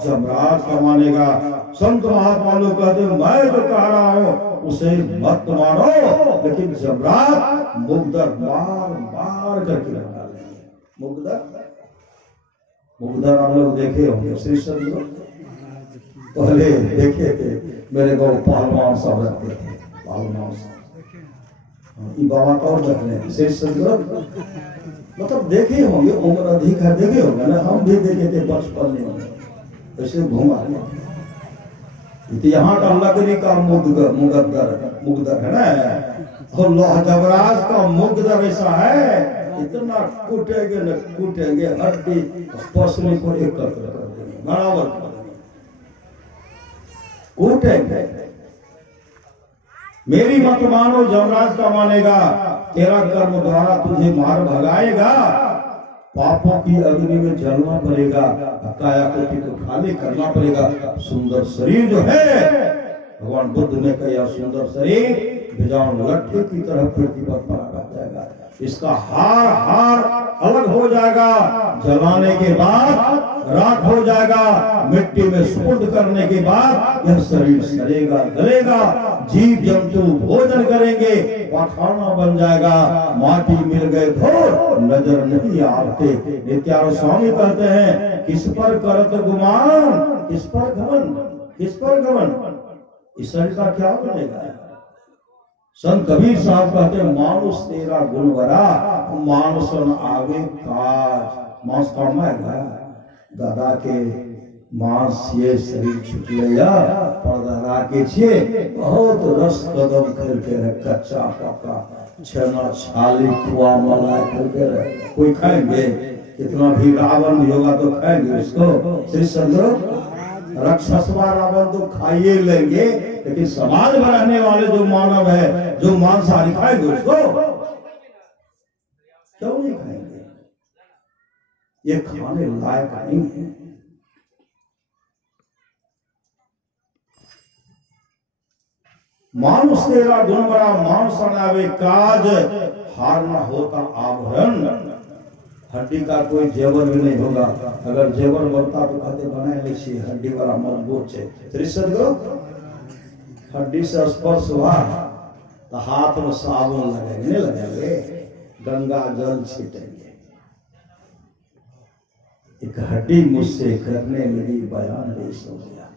जमराज का मानेगा। संत महात्मा लोग कहते मैं जो कह रहा हूं उसे मत मानो, लेकिन जमराज मुग्धर मार मार करके लगा लेंगे। मुग्धर हम लोग देखे होंगे, श्री सदगुरु पहले देखे थे, मेरे गाँव पहलवान सब रहते थे, पहलवान बाबा का और देखने श्री सदगुरु मतलब देखे होंगे, उम्र अधिक है देखे होंगे ना, हम भी देखे थे बचपन में, ऐसे घुमा। यहाँ का लकड़ी का मुगदर है ना, और जमराज का मुगदर ऐसा है, इतना कूटेंगे न कूटेंगे, हड्डी पसली को एकत्र कर देंगे, बराबर कूटेंगे। मेरी मत मानो, जमराज का मानेगा, तेरा कर्म द्वारा तुझे मार भगाएगा, पापों की अग्नि में जलना पड़ेगा, काया कोठी को खाली करना पड़ेगा। सुंदर शरीर जो है, भगवान बुद्ध ने कहा सुंदर शरीर बेजान लट्ठे की तरह पृथ्वी पर पड़ा रह जाएगा, इसका हार हार अलग हो जाएगा, जलाने के बाद राख हो जाएगा, मिट्टी में सुपुर्द करने के बाद यह शरीर सड़ेगा गलेगा, जीव जंतु भोजन करेंगे, पखाना बन जाएगा, माटी मिल गए धो नजर नहीं आते। नित्यानंद स्वामी कहते हैं, किस पर करत गुमान, किस पर घमंड, किस पर घमंड, इस शरीर का क्या बनेगा। संत कबीर साहब कहते मानुष तेरा गुणवरा, मानुष आवे काज। मांस कमाएगा, दादा के मांस ये शरीर छुट लिया, परदादा के छे बहुत रस कदम करके रहे, कच्चा पका छना छाली खुआ मलाई करके रहे, कोई खाएंगे, कितना भी रावण भी होगा तो खाएंगे उसको। श्री सदगुरु राक्षसवा रावण तो खाइए लेंगे, लेकिन समाज में रहने वाले जो मानव है, जो मांसाहारी खाएंगे उसको क्यों नहीं खाएंगे, ये खाने लायक नहीं है। मानुष तेरा गुण बड़ा, मानुष अनावे काज, हार न होता आभरण। हड्डी का कोई जेवर भी नहीं होगा, अगर जेवर बनता तो कहते बनाए लिखिए हड्डी वाला मजबूत है। श्री सदगुरु हड्डी से स्पर्श हुआ तो हाथ में साबुन लगेंगे, नहीं लगेंगे, गंगा जल छीटेंगे। एक हड्डी मुझसे करने लगी बयान नहीं सो गया,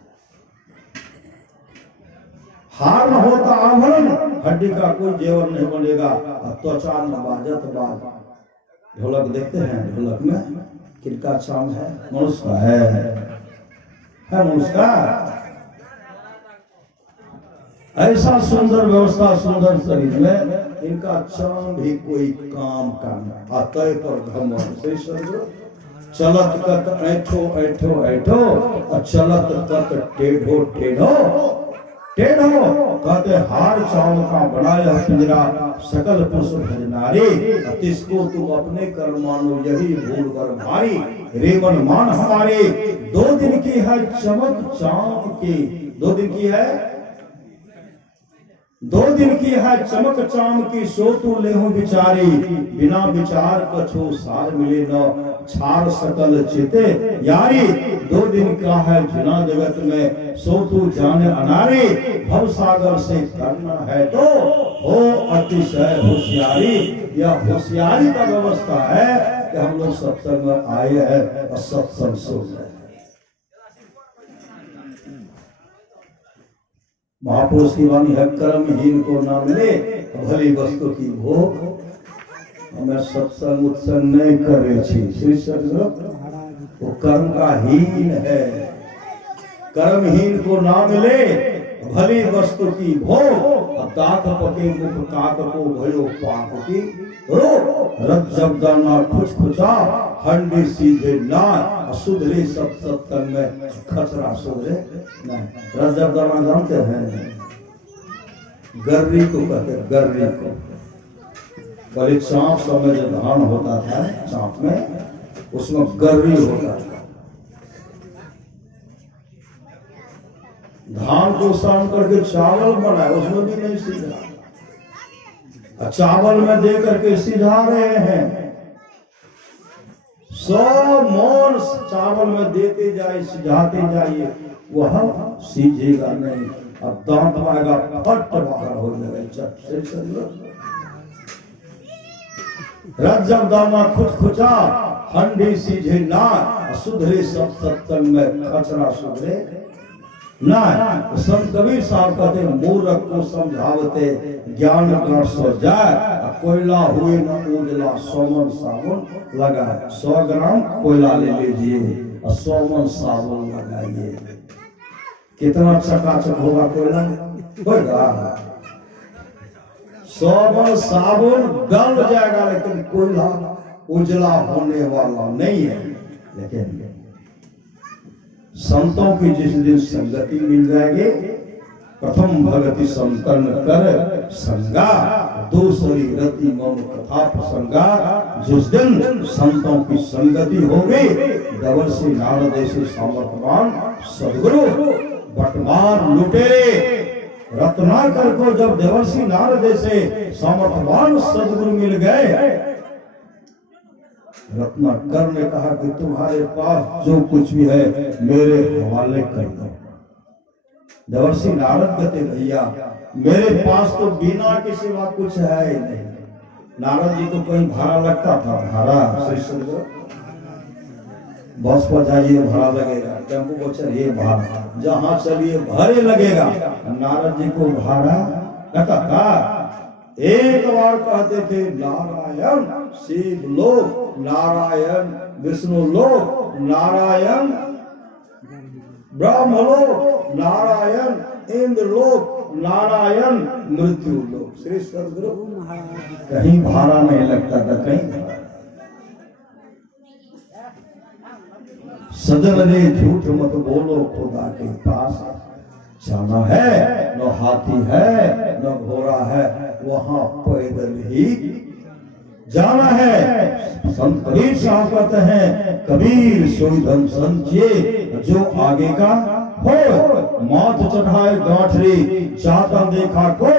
हार न होता आभरण, हड्डी का कोई जेवर नहीं बनेगा, त्वचा न बाजत बाज। ढोलक देखते हैं, ढोलक में किनका चाम है, मनुष्य का है मनुष्य का। ऐसा सुंदर व्यवस्था, सुंदर शरीर में इनका चाम भी कोई काम का नहीं, अतः पर घमंड। चलत कत ऐठो ऐठो ऐठो, चलत कत टेढ़ो टेढ़ो, टेढ़ो कहते हार चाव का बड़ा यह पिंजरा सकल पुरुष भज नारी, तिसको तुम अपने कर मानो यही भूल कर भारी, रेवन मान हमारे 2 दिन की है चमक चाम की, 2 दिन की है 2 दिन की है चमक चाम की, सो तू लेहु विचारी, बिना विचार कछो सार मिले न छार सकल चिते यारी, 2 दिन का है जिना जगत में, सो तू जाने अनारी, भव सागर से करना है तो हो अतिशय होशियारी। यह होशियारी का व्यवस्था है कि हम लोग सत्संग में आए हैं और सत्संग सुन रहे हैं। महापुरुष की वाणी है, कर्महीन को ना मिले भली वस्तु की भोग। हमें सत्संग उत्संग नहीं करे श्री सदगुरु, वो कर्म का हीन है। कर्महीन को ना मिले भली वस्तु की भोग, ताक पके मुख काक को भयो पाक की रो, रत जब दाना खुच खुचा हंडी सीधे ना, सुधरे सब सत्संग में खचरा सुधरे नहीं। रत जब दाना जानते हैं, गर्री को कहते, गर्री को। पहले चाँप समय जो धान होता था चाँप में, उसमें गर्री होता था। धान को सान करके चावल बनाए, उसमें भी नहीं सीधा, चावल में दे करके सिझा रहे हैं। 100 मोल चावल में देते जाए, सिझाते जाइए, वह सीझेगा नहीं। अब दांत आएगा फट बाहर हो जाएगा। रज जब दाना खुच खुचा हंडी सीझे ना, सुधरे सब सत्संग में खचरा सुधरे ना। संत कबीर साहब कहते मूर्ख को समझावते ज्ञान का सो जाए, कोयला हुए न उजला 100 मन साबुन लगाए। 100 ग्राम कोयला ले लीजिए और 100 मन साबुन लगाइए, कितना चकाचक होगा कोयला? होगा। 100 मन साबुन गल जाएगा, लेकिन कोयला उजला होने वाला नहीं है। लेकिन संतों की जिस दिन संगति मिल जाएगी, प्रथम भगति संतन कर संगा, दूसरी रति मम कथा प्रसंगा। जिस दिन संतों की संगति होगी, देवर्षि नारद ऐसे सामर्थ्यवान सदगुरु बटमार लुटेरे रत्नाकर को जब देवर्षि नारद ऐसे सामर्थ्यवान सदगुरु मिल गए, रत्नाकर ने कहा कि तुम्हारे पास जो कुछ भी है मेरे हवाले कर दो। देवर्षि नारद कहते भैया मेरे पास तो बिना के सिवा कुछ है ही नहीं। नारद जी को कहीं भाड़ा लगता था, भाड़ा श्री सदगुरु बस पर जाइए भाड़ा लगेगा, टेम्पो को चलिए भाड़ा, जहाँ चलिए भाड़े लगेगा। नारद जी को भाड़ा लगता था। एक बार कहते थे नारायण शिव लोक, नारायण विष्णु लोक, नारायण ब्रह्म लोक, नारायण इंद्र लोक, नारायण मृत्यु लोक। श्री सदगुरु कहीं भाड़ा नहीं लगता था, कहीं। सजन रे झूठ मत बोलो, खुदा के पास जाना है, न हाथी है न घोड़ा है, वहां पैदल ही जाना है। संत कबीर साहब कहते हैं, कबीर सोई धन संचिए जो आगे का हो, माथ चढ़ाए गांठरी चाहता देखा को,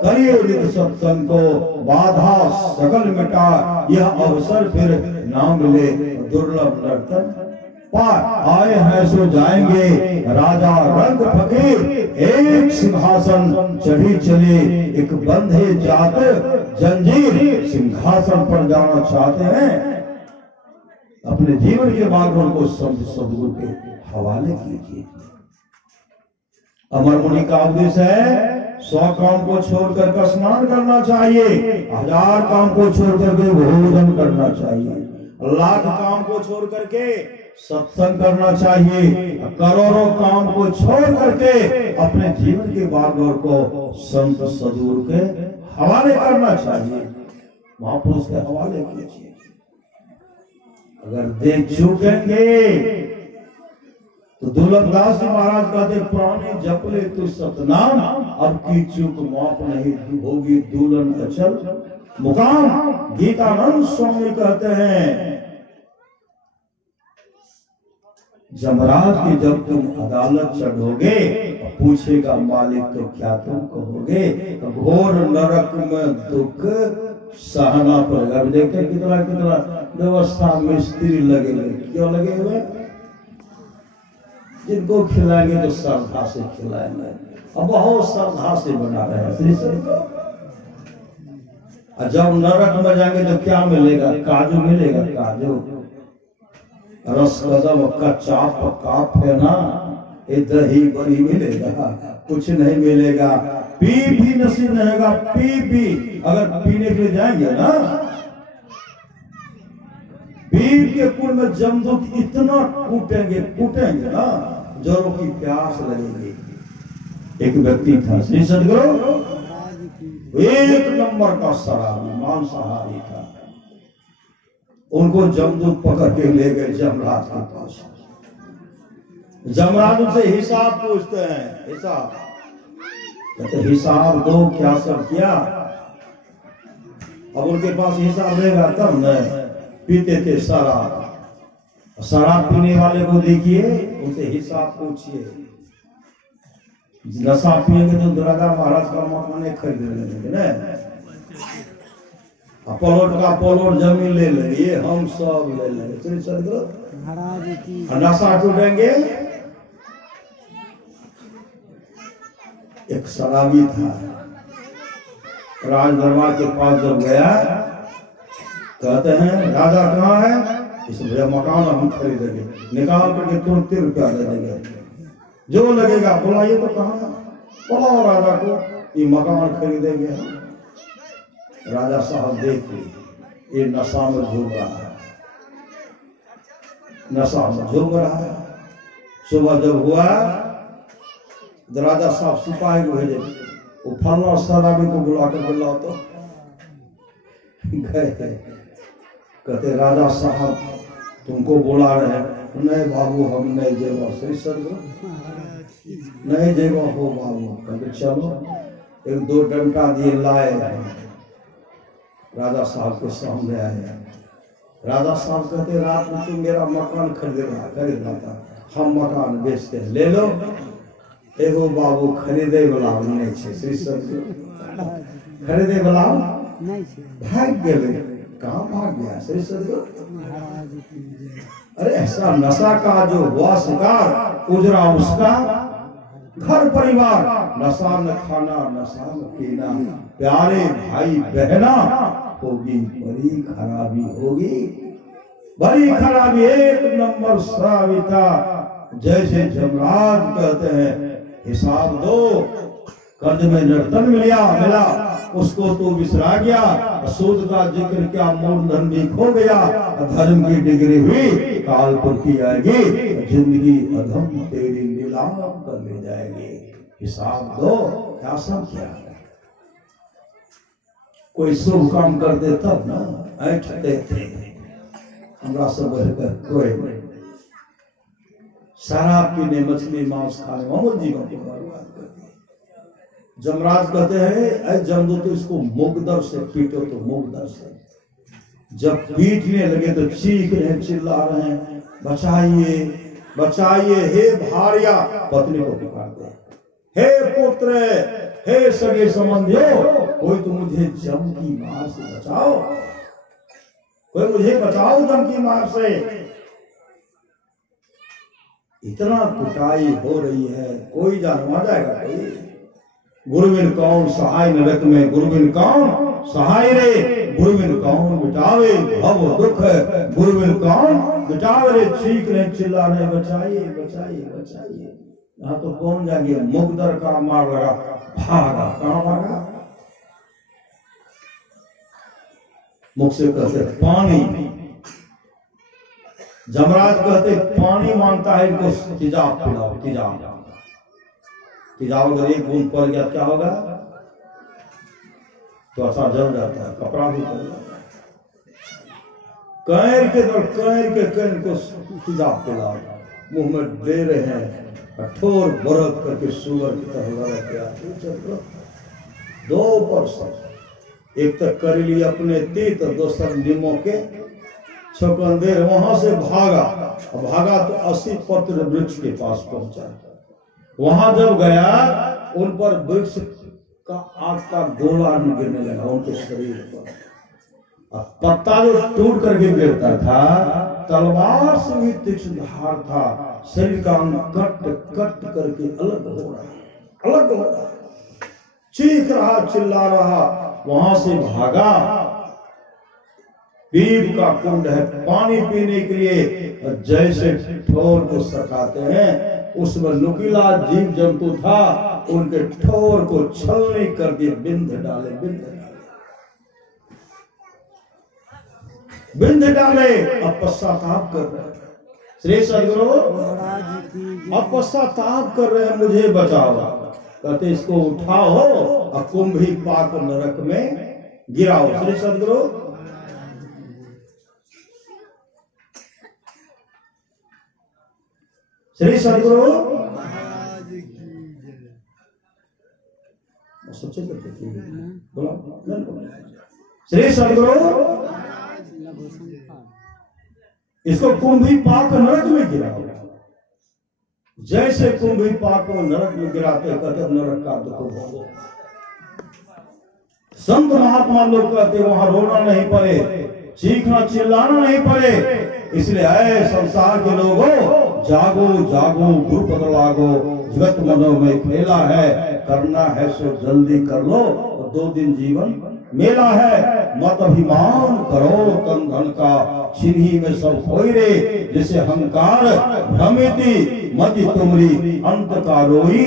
करिए नित सत्संग को बाधा सकल मिटा, यह अवसर फिर ना मिले दुर्लभ नर्तन आए हैं सो जाएंगे राजा रंग फकीर, एक सिंहासन चढ़ी चले एक बंधे जात जंजीर। सिंहासन पर जाना चाहते हैं, अपने जीवन के बागों को सदगुरु के हवाले कीजिए। अमर मुनि का उपदेश है, 100 काम को छोड़कर स्नान करना चाहिए, 1000 काम को छोड़ करके भोजन करना चाहिए, 1,00,000 काम को छोड़ करके सत्संग करना चाहिए, करोड़ों काम को छोड़ करके अपने जीवन के बागडोर को संत सदगुरु के हवाले करना चाहिए, महापुरुष के हवाले कीजिए। अगर देख चुकेंगे तो दुर्लभदास जी महाराज कहते पुराने जपले तू सतनाम, अब की चूक माफ नहीं होगी दुल्हन अचल मुकाम। गीतानंद स्वामी कहते हैं जमराज की जब तुम अदालत चढ़ोगे पूछेगा मालिक तो क्या तुम कहोगे, घोर नरक में दुख सहना पड़ेगा। अब देखते कितना कितना व्यवस्था में स्त्री लगे हुए, क्यों लगे हुए? जिनको खिलाएंगे तो श्रद्धा से खिलाएंगे, अब बहुत श्रद्धा से बना रहे हैं। और जब नरक में जाएंगे तो क्या मिलेगा? काजू मिलेगा, काजू रस कदम कच्चा काप है ना, ये दही बड़ी मिलेगा, कुछ नहीं मिलेगा। पी भी नसीब नहीं होगा, पी भी अगर पीने के लिए जाएंगे ना, पीर के कुल में जमदूत इतना कूटेंगे ना, जोरों की प्यास लगेगी। एक व्यक्ति था श्री सदगुरु, एक नंबर का शराबी मांसाहारी था। उनको जमदूत पकड़ के ले गए जमराज के पास। जमराज उनसे हिसाब पूछते हैं, हिसाब कहते हिसाब दो, क्या सब किया। अब उनके पास हिसाब रहेगा तब न, पीते थे शराब, शराब पीने वाले को देखिए, उनसे हिसाब पूछिए। नशा पिएंगे तो राजा महाराज का मकान खरीद लेंगे ना, पलोट का पलोट जमीन ले लेंगे, ये हम सब ले लेंगे। नशा टूटेंगे। एक शराबी था, राज दरबार के पास जब गया, कहते हैं राजा कहाँ है? इस भैया मकान हम खरीदेंगे, निकाल करके तुरंत रुपया दे देंगे, जो लगेगा बुलाइए। तो कहा बुलाओ राजा को, ये मकान खरीदेंगे हम। राजा साहब देख ली, ये नशा में झूम रहा है, नशा में झूम रहा है। सुबह जब हुआ राजा साहब सिपाही को भेजे, वो फलना शराबी को बुला कर लाओ। तो गए, कहते राजा साहब तुमको बुला रहे हैं। नहीं बाबू हम नहीं जेवा, श्री सदगुरु नहीं जेवा हो बाबू। कहते चलो, एक दो डंडा दिए लाए, राजा साहब के सामने आए। राजा साहब कहते रात में तुम मेरा मकान खरीदना था, हम मकान बेचते हैं, ले लो। एगो बाबू खरीदे वाला नहीं छे, श्री सदगुरु खरीदे वाला भाग गए। कहाँ भाग गया श्री सदगुरु? अरे ऐसा नशा का जो हुआ शिकार, उजरा उसका घर परिवार। नशा न खाना, नशा न पीना, प्यारे भाई बहना, होगी बड़ी खराबी, होगी बड़ी खराबी। एक नंबर शराबिता। जैसे जमराज कहते हैं हिसाब दो, कर्ज में नर्तन मिला, उसको तो विसरा गया, सूद का जिक्र क्या, मूलधन भी खो गया, धर्म की डिग्री हुई, कालपुर की आएगी, जिंदगी अधम तेरी नीलाम कर ले जाएगी। हिसाब दो, क्या सब किया। कोई शुभ काम करते तब ना ऐठते थे, हमरा सब कोई शराब पीने, मछली मांस खाने, मामूल जीवन को बर्बाद कर दिया। जमराज कहते हैं ऐ जमदूत, तो इसको मुकदर से पीटो, तो मुकदर से। जब पीटने लगे तो चीख रहे, चिल्ला रहे हैं, बचाइए बचाइए। हे भार्या, पत्नी को पुकारते हैं, हे पुत्र, हे सगे संबंधियों, कोई तो मुझे जम की मार से बचाओ, कोई मुझे बचाओ जम की मार से। इतना कुटाई हो रही है, कोई जान आ जाएगा कोई। गुरुबिन कौन सहाय नरक में, गुरुबिन कौन सहाय रे, गुरुबिन कौन मिटावे भव दुख, गुरुबिन कौन मिटावे रे। चीख रहे, चिल्ला रहे, बचाइए बचाइए बचाइए। यहाँ तो कौन जाएंगे? मुकदर का मार लगा, भागा। कहाँ भागा? मुख से कहते पानी। जमराज कहते पानी मांगता है, इनको तेजाब पिलाओ, तेजाब। तेजाब अगर एक बूंद पड़ गया क्या होगा? तो अच्छा जल जाता है, कपड़ा भी जल जाता है। कैर के कैर को तेजाब पिलाओ। मुंह में दे रहे हैं, कठोर बरत करके सुअर की तरह लगा के आगे चल रहा। 2%, एक तक कर ली अपने तीत, दूसरा निमो के छकंदेर, वहां से भागा। भागा तो 80 पत्र वृक्ष के पास पहुंचा। वहां जब गया, उन पर वृक्ष का आग का गोला गिरने लगा उनके शरीर पर। पत्ता जो टूट करके गिरता था, तलवार से भी तीक्ष्ण धार था। शरीर का अंग कट कट करके अलग हो रहा, चीख रहा, चिल्ला रहा। वहां से भागा। पीप का कुंड है, पानी पीने के लिए जैसे ठोर को सकाते हैं, उसमें नुकीला जीव जंतु था। उनके ठोर को छलनी करके बिंद डाले। अब पश्चाताप कर रहे हैं। श्री सदगुरु अब पश्चाताप कर रहे हैं, मुझे बचाओ। कहते इसको उठाओ और कुंभी पाक नरक में गिराओ। श्री सदगुरु श्री सदगुरु सच्चे बोला श्री सदगुरु इसको कुंभी पाक नरक में गिराओ। जैसे कुंभी पाक को नरक में गिराते, कहते नरक का दुख भोगो। संत महात्मा लोग कहते वहां रोना नहीं पड़े, चीखना चिल्लाना नहीं पड़े। इसलिए आए संसार के लोगों, जागो जागो, गुरु पद लागो। जगत मनो में खेला है, करना है सो जल्दी कर लो। 2 दिन जीवन मेला है, मत अभिमान करो तन धन का। छिन्ही में सब खोई रे, जैसे अहंकार भ्रमिति मति तुमरी। अंत का रोई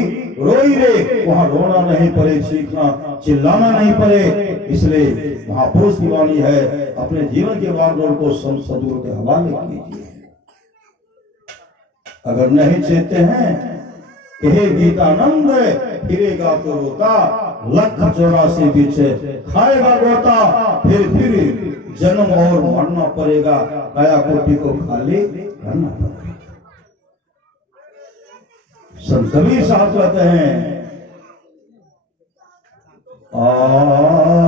रे, वहां रोना नहीं पड़े, चीखना चिल्लाना नहीं पड़े। इसलिए महापुरुष की वाणी है, अपने जीवन के बागडोर को सदगुरु के हवाले कीजिए। अगर नहीं चेते हैं कि हे गीतानंद, फिरेगा तो रोता, 184 पीछे खाएगा गोता। फिर जन्म और मरना पड़ेगा, काया कोटि को खाली करना पड़ेगा। संत कबीर साहब कहते हैं,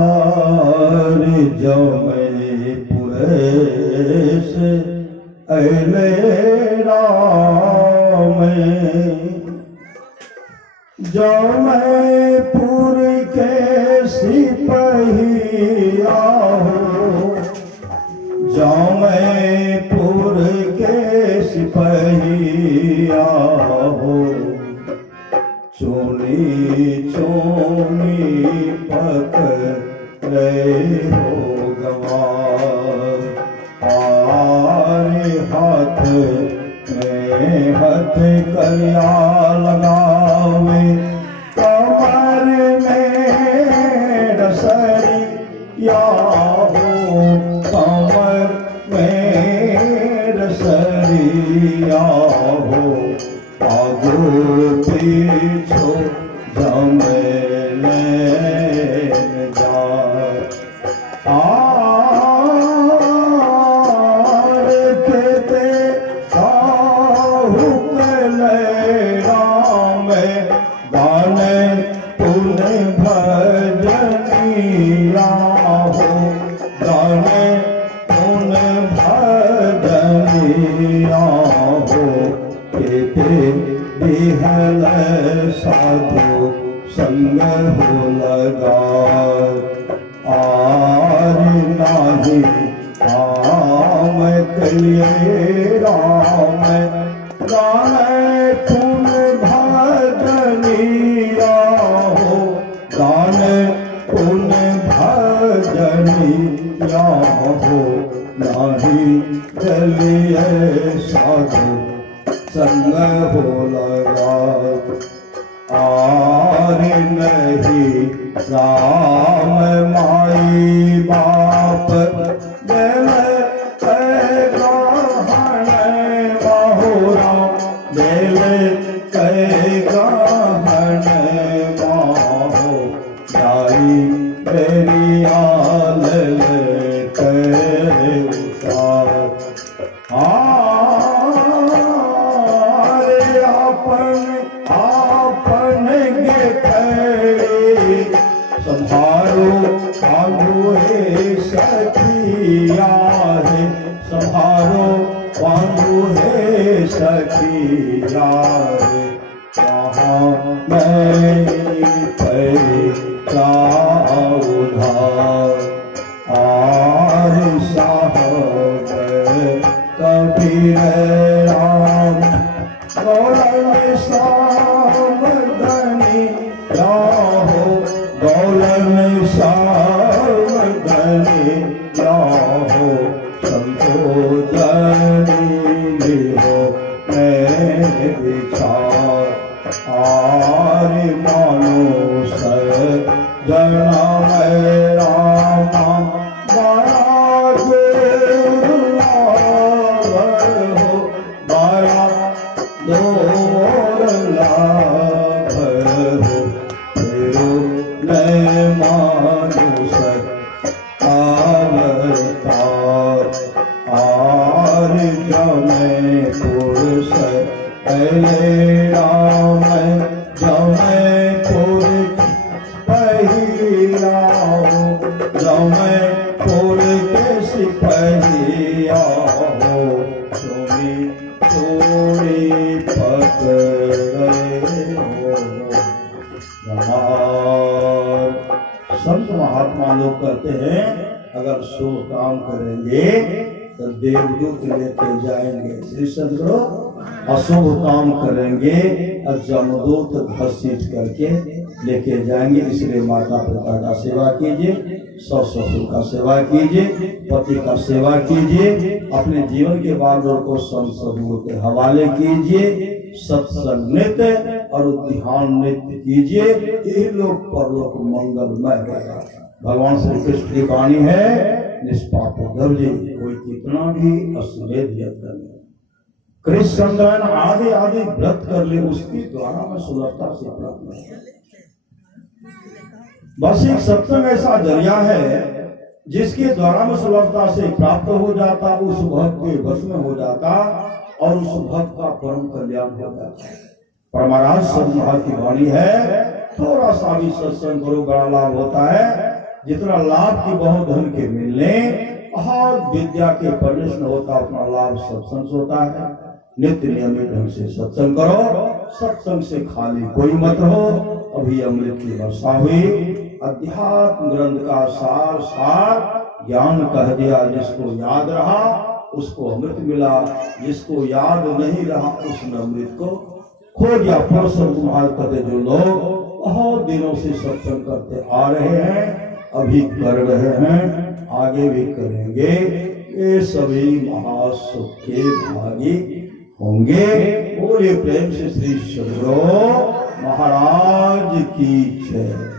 आरे जो मैं पुरे से अले राम, जो मैं पुर के सिपहिया हो, जो मैं पुर के सिपहिया हो। चोली चोली पकड़े हो गवार, आरे हाथ में हाथ करिया लगावे। कमर में रसरिया हो, कमर में रसरिया हो। आगो पीछो जमेले जा, कहते राम गाने पुन भजनिया हो, गाने पुन भजनिया हो। बिहल साधु संग हो लगा, आर नाही काम कलिए राम। गाने पुन भजनिया हो, गाने पुन भजनिया हो। नाही चलिए साधु संग हो लगा, आर नहीं राम माई बाप दिल गहन बाहुरा, दिल गहन बाहो। जाई बेरियाल के उतार, लाए वहाँ मेरी परीक्षा उधार। आर साहब कबीर राम गौलन सावधानी जाहो, गौलन सावधानी जाहो, संतो जनी हो मैं विचार। आर मानो सजना मैं रामा बड़ा दुर्लभ हो, बड़ा दुर्लभ हो, तेरो नए मानुष अवतार। आर जमे पुरुष पहले राम, जमे पुरुष पहिराओ, जमे पुरुष के सिपहियाओ, तुम्हें चोरी पकड़े हो। संत महात्मा लोग कहते हैं अगर शुभ काम करेंगे तो देवदूत लेके जाएंगे श्री सदगुरु, अशुभ काम करेंगे और जमदूत घसीट करके लेके जाएंगे। इसलिए माता पिता का सेवा कीजिए, ससुर ससुर का सेवा कीजिए, पति का सेवा कीजिए, अपने जीवन के बागडोर को संत सदगुरु के हवाले कीजिए, सत्संग नृत्य और ध्यान नृत्य कीजिए। यही लोग परलोक मंगलमय होगा। भगवान श्री कृष्ण की वाणी है, निष्पाप धर्जी कोई कितना भी अश्वेत यत्न कृष्ण चंद्रन आदि आदि व्रत कर ले, उसके द्वारा में सुलभता से प्राप्त नहीं। बस एक सत्संग ऐसा जरिया है जिसके द्वारा में सुलभता से प्राप्त हो जाता, उस भक्त के वश में हो जाता और उस भक्त का परम कल्याण हो जाता है। परमाराज सदमहा की वाणी है, थोड़ा सा भी सत्संग करो बड़ा लाभ होता है। जितना लाभ की बहुत धन के मिलने, बहुत विद्या के प्रदर्शन होता, अपना लाभ सत्संग से होता है। नित्य नियमित ढंग से सत्संग करो, सत्संग से खाली कोई मत रहो। अभी अमृत की वर्षा हुई, अध्यात्म ग्रंथ का सार सार ज्ञान कह दिया। जिसको याद रहा उसको अमृत मिला, जिसको याद नहीं रहा उसने अमृत को खो दिया। परसों कुमार कहते जो लोग बहुत दिनों से सत्संग करते आ रहे हैं, अभी कर रहे हैं, आगे भी करेंगे, ये सभी महासुख के भागी होंगे। बोले प्रेम से श्री सदगुरु महाराज की जय।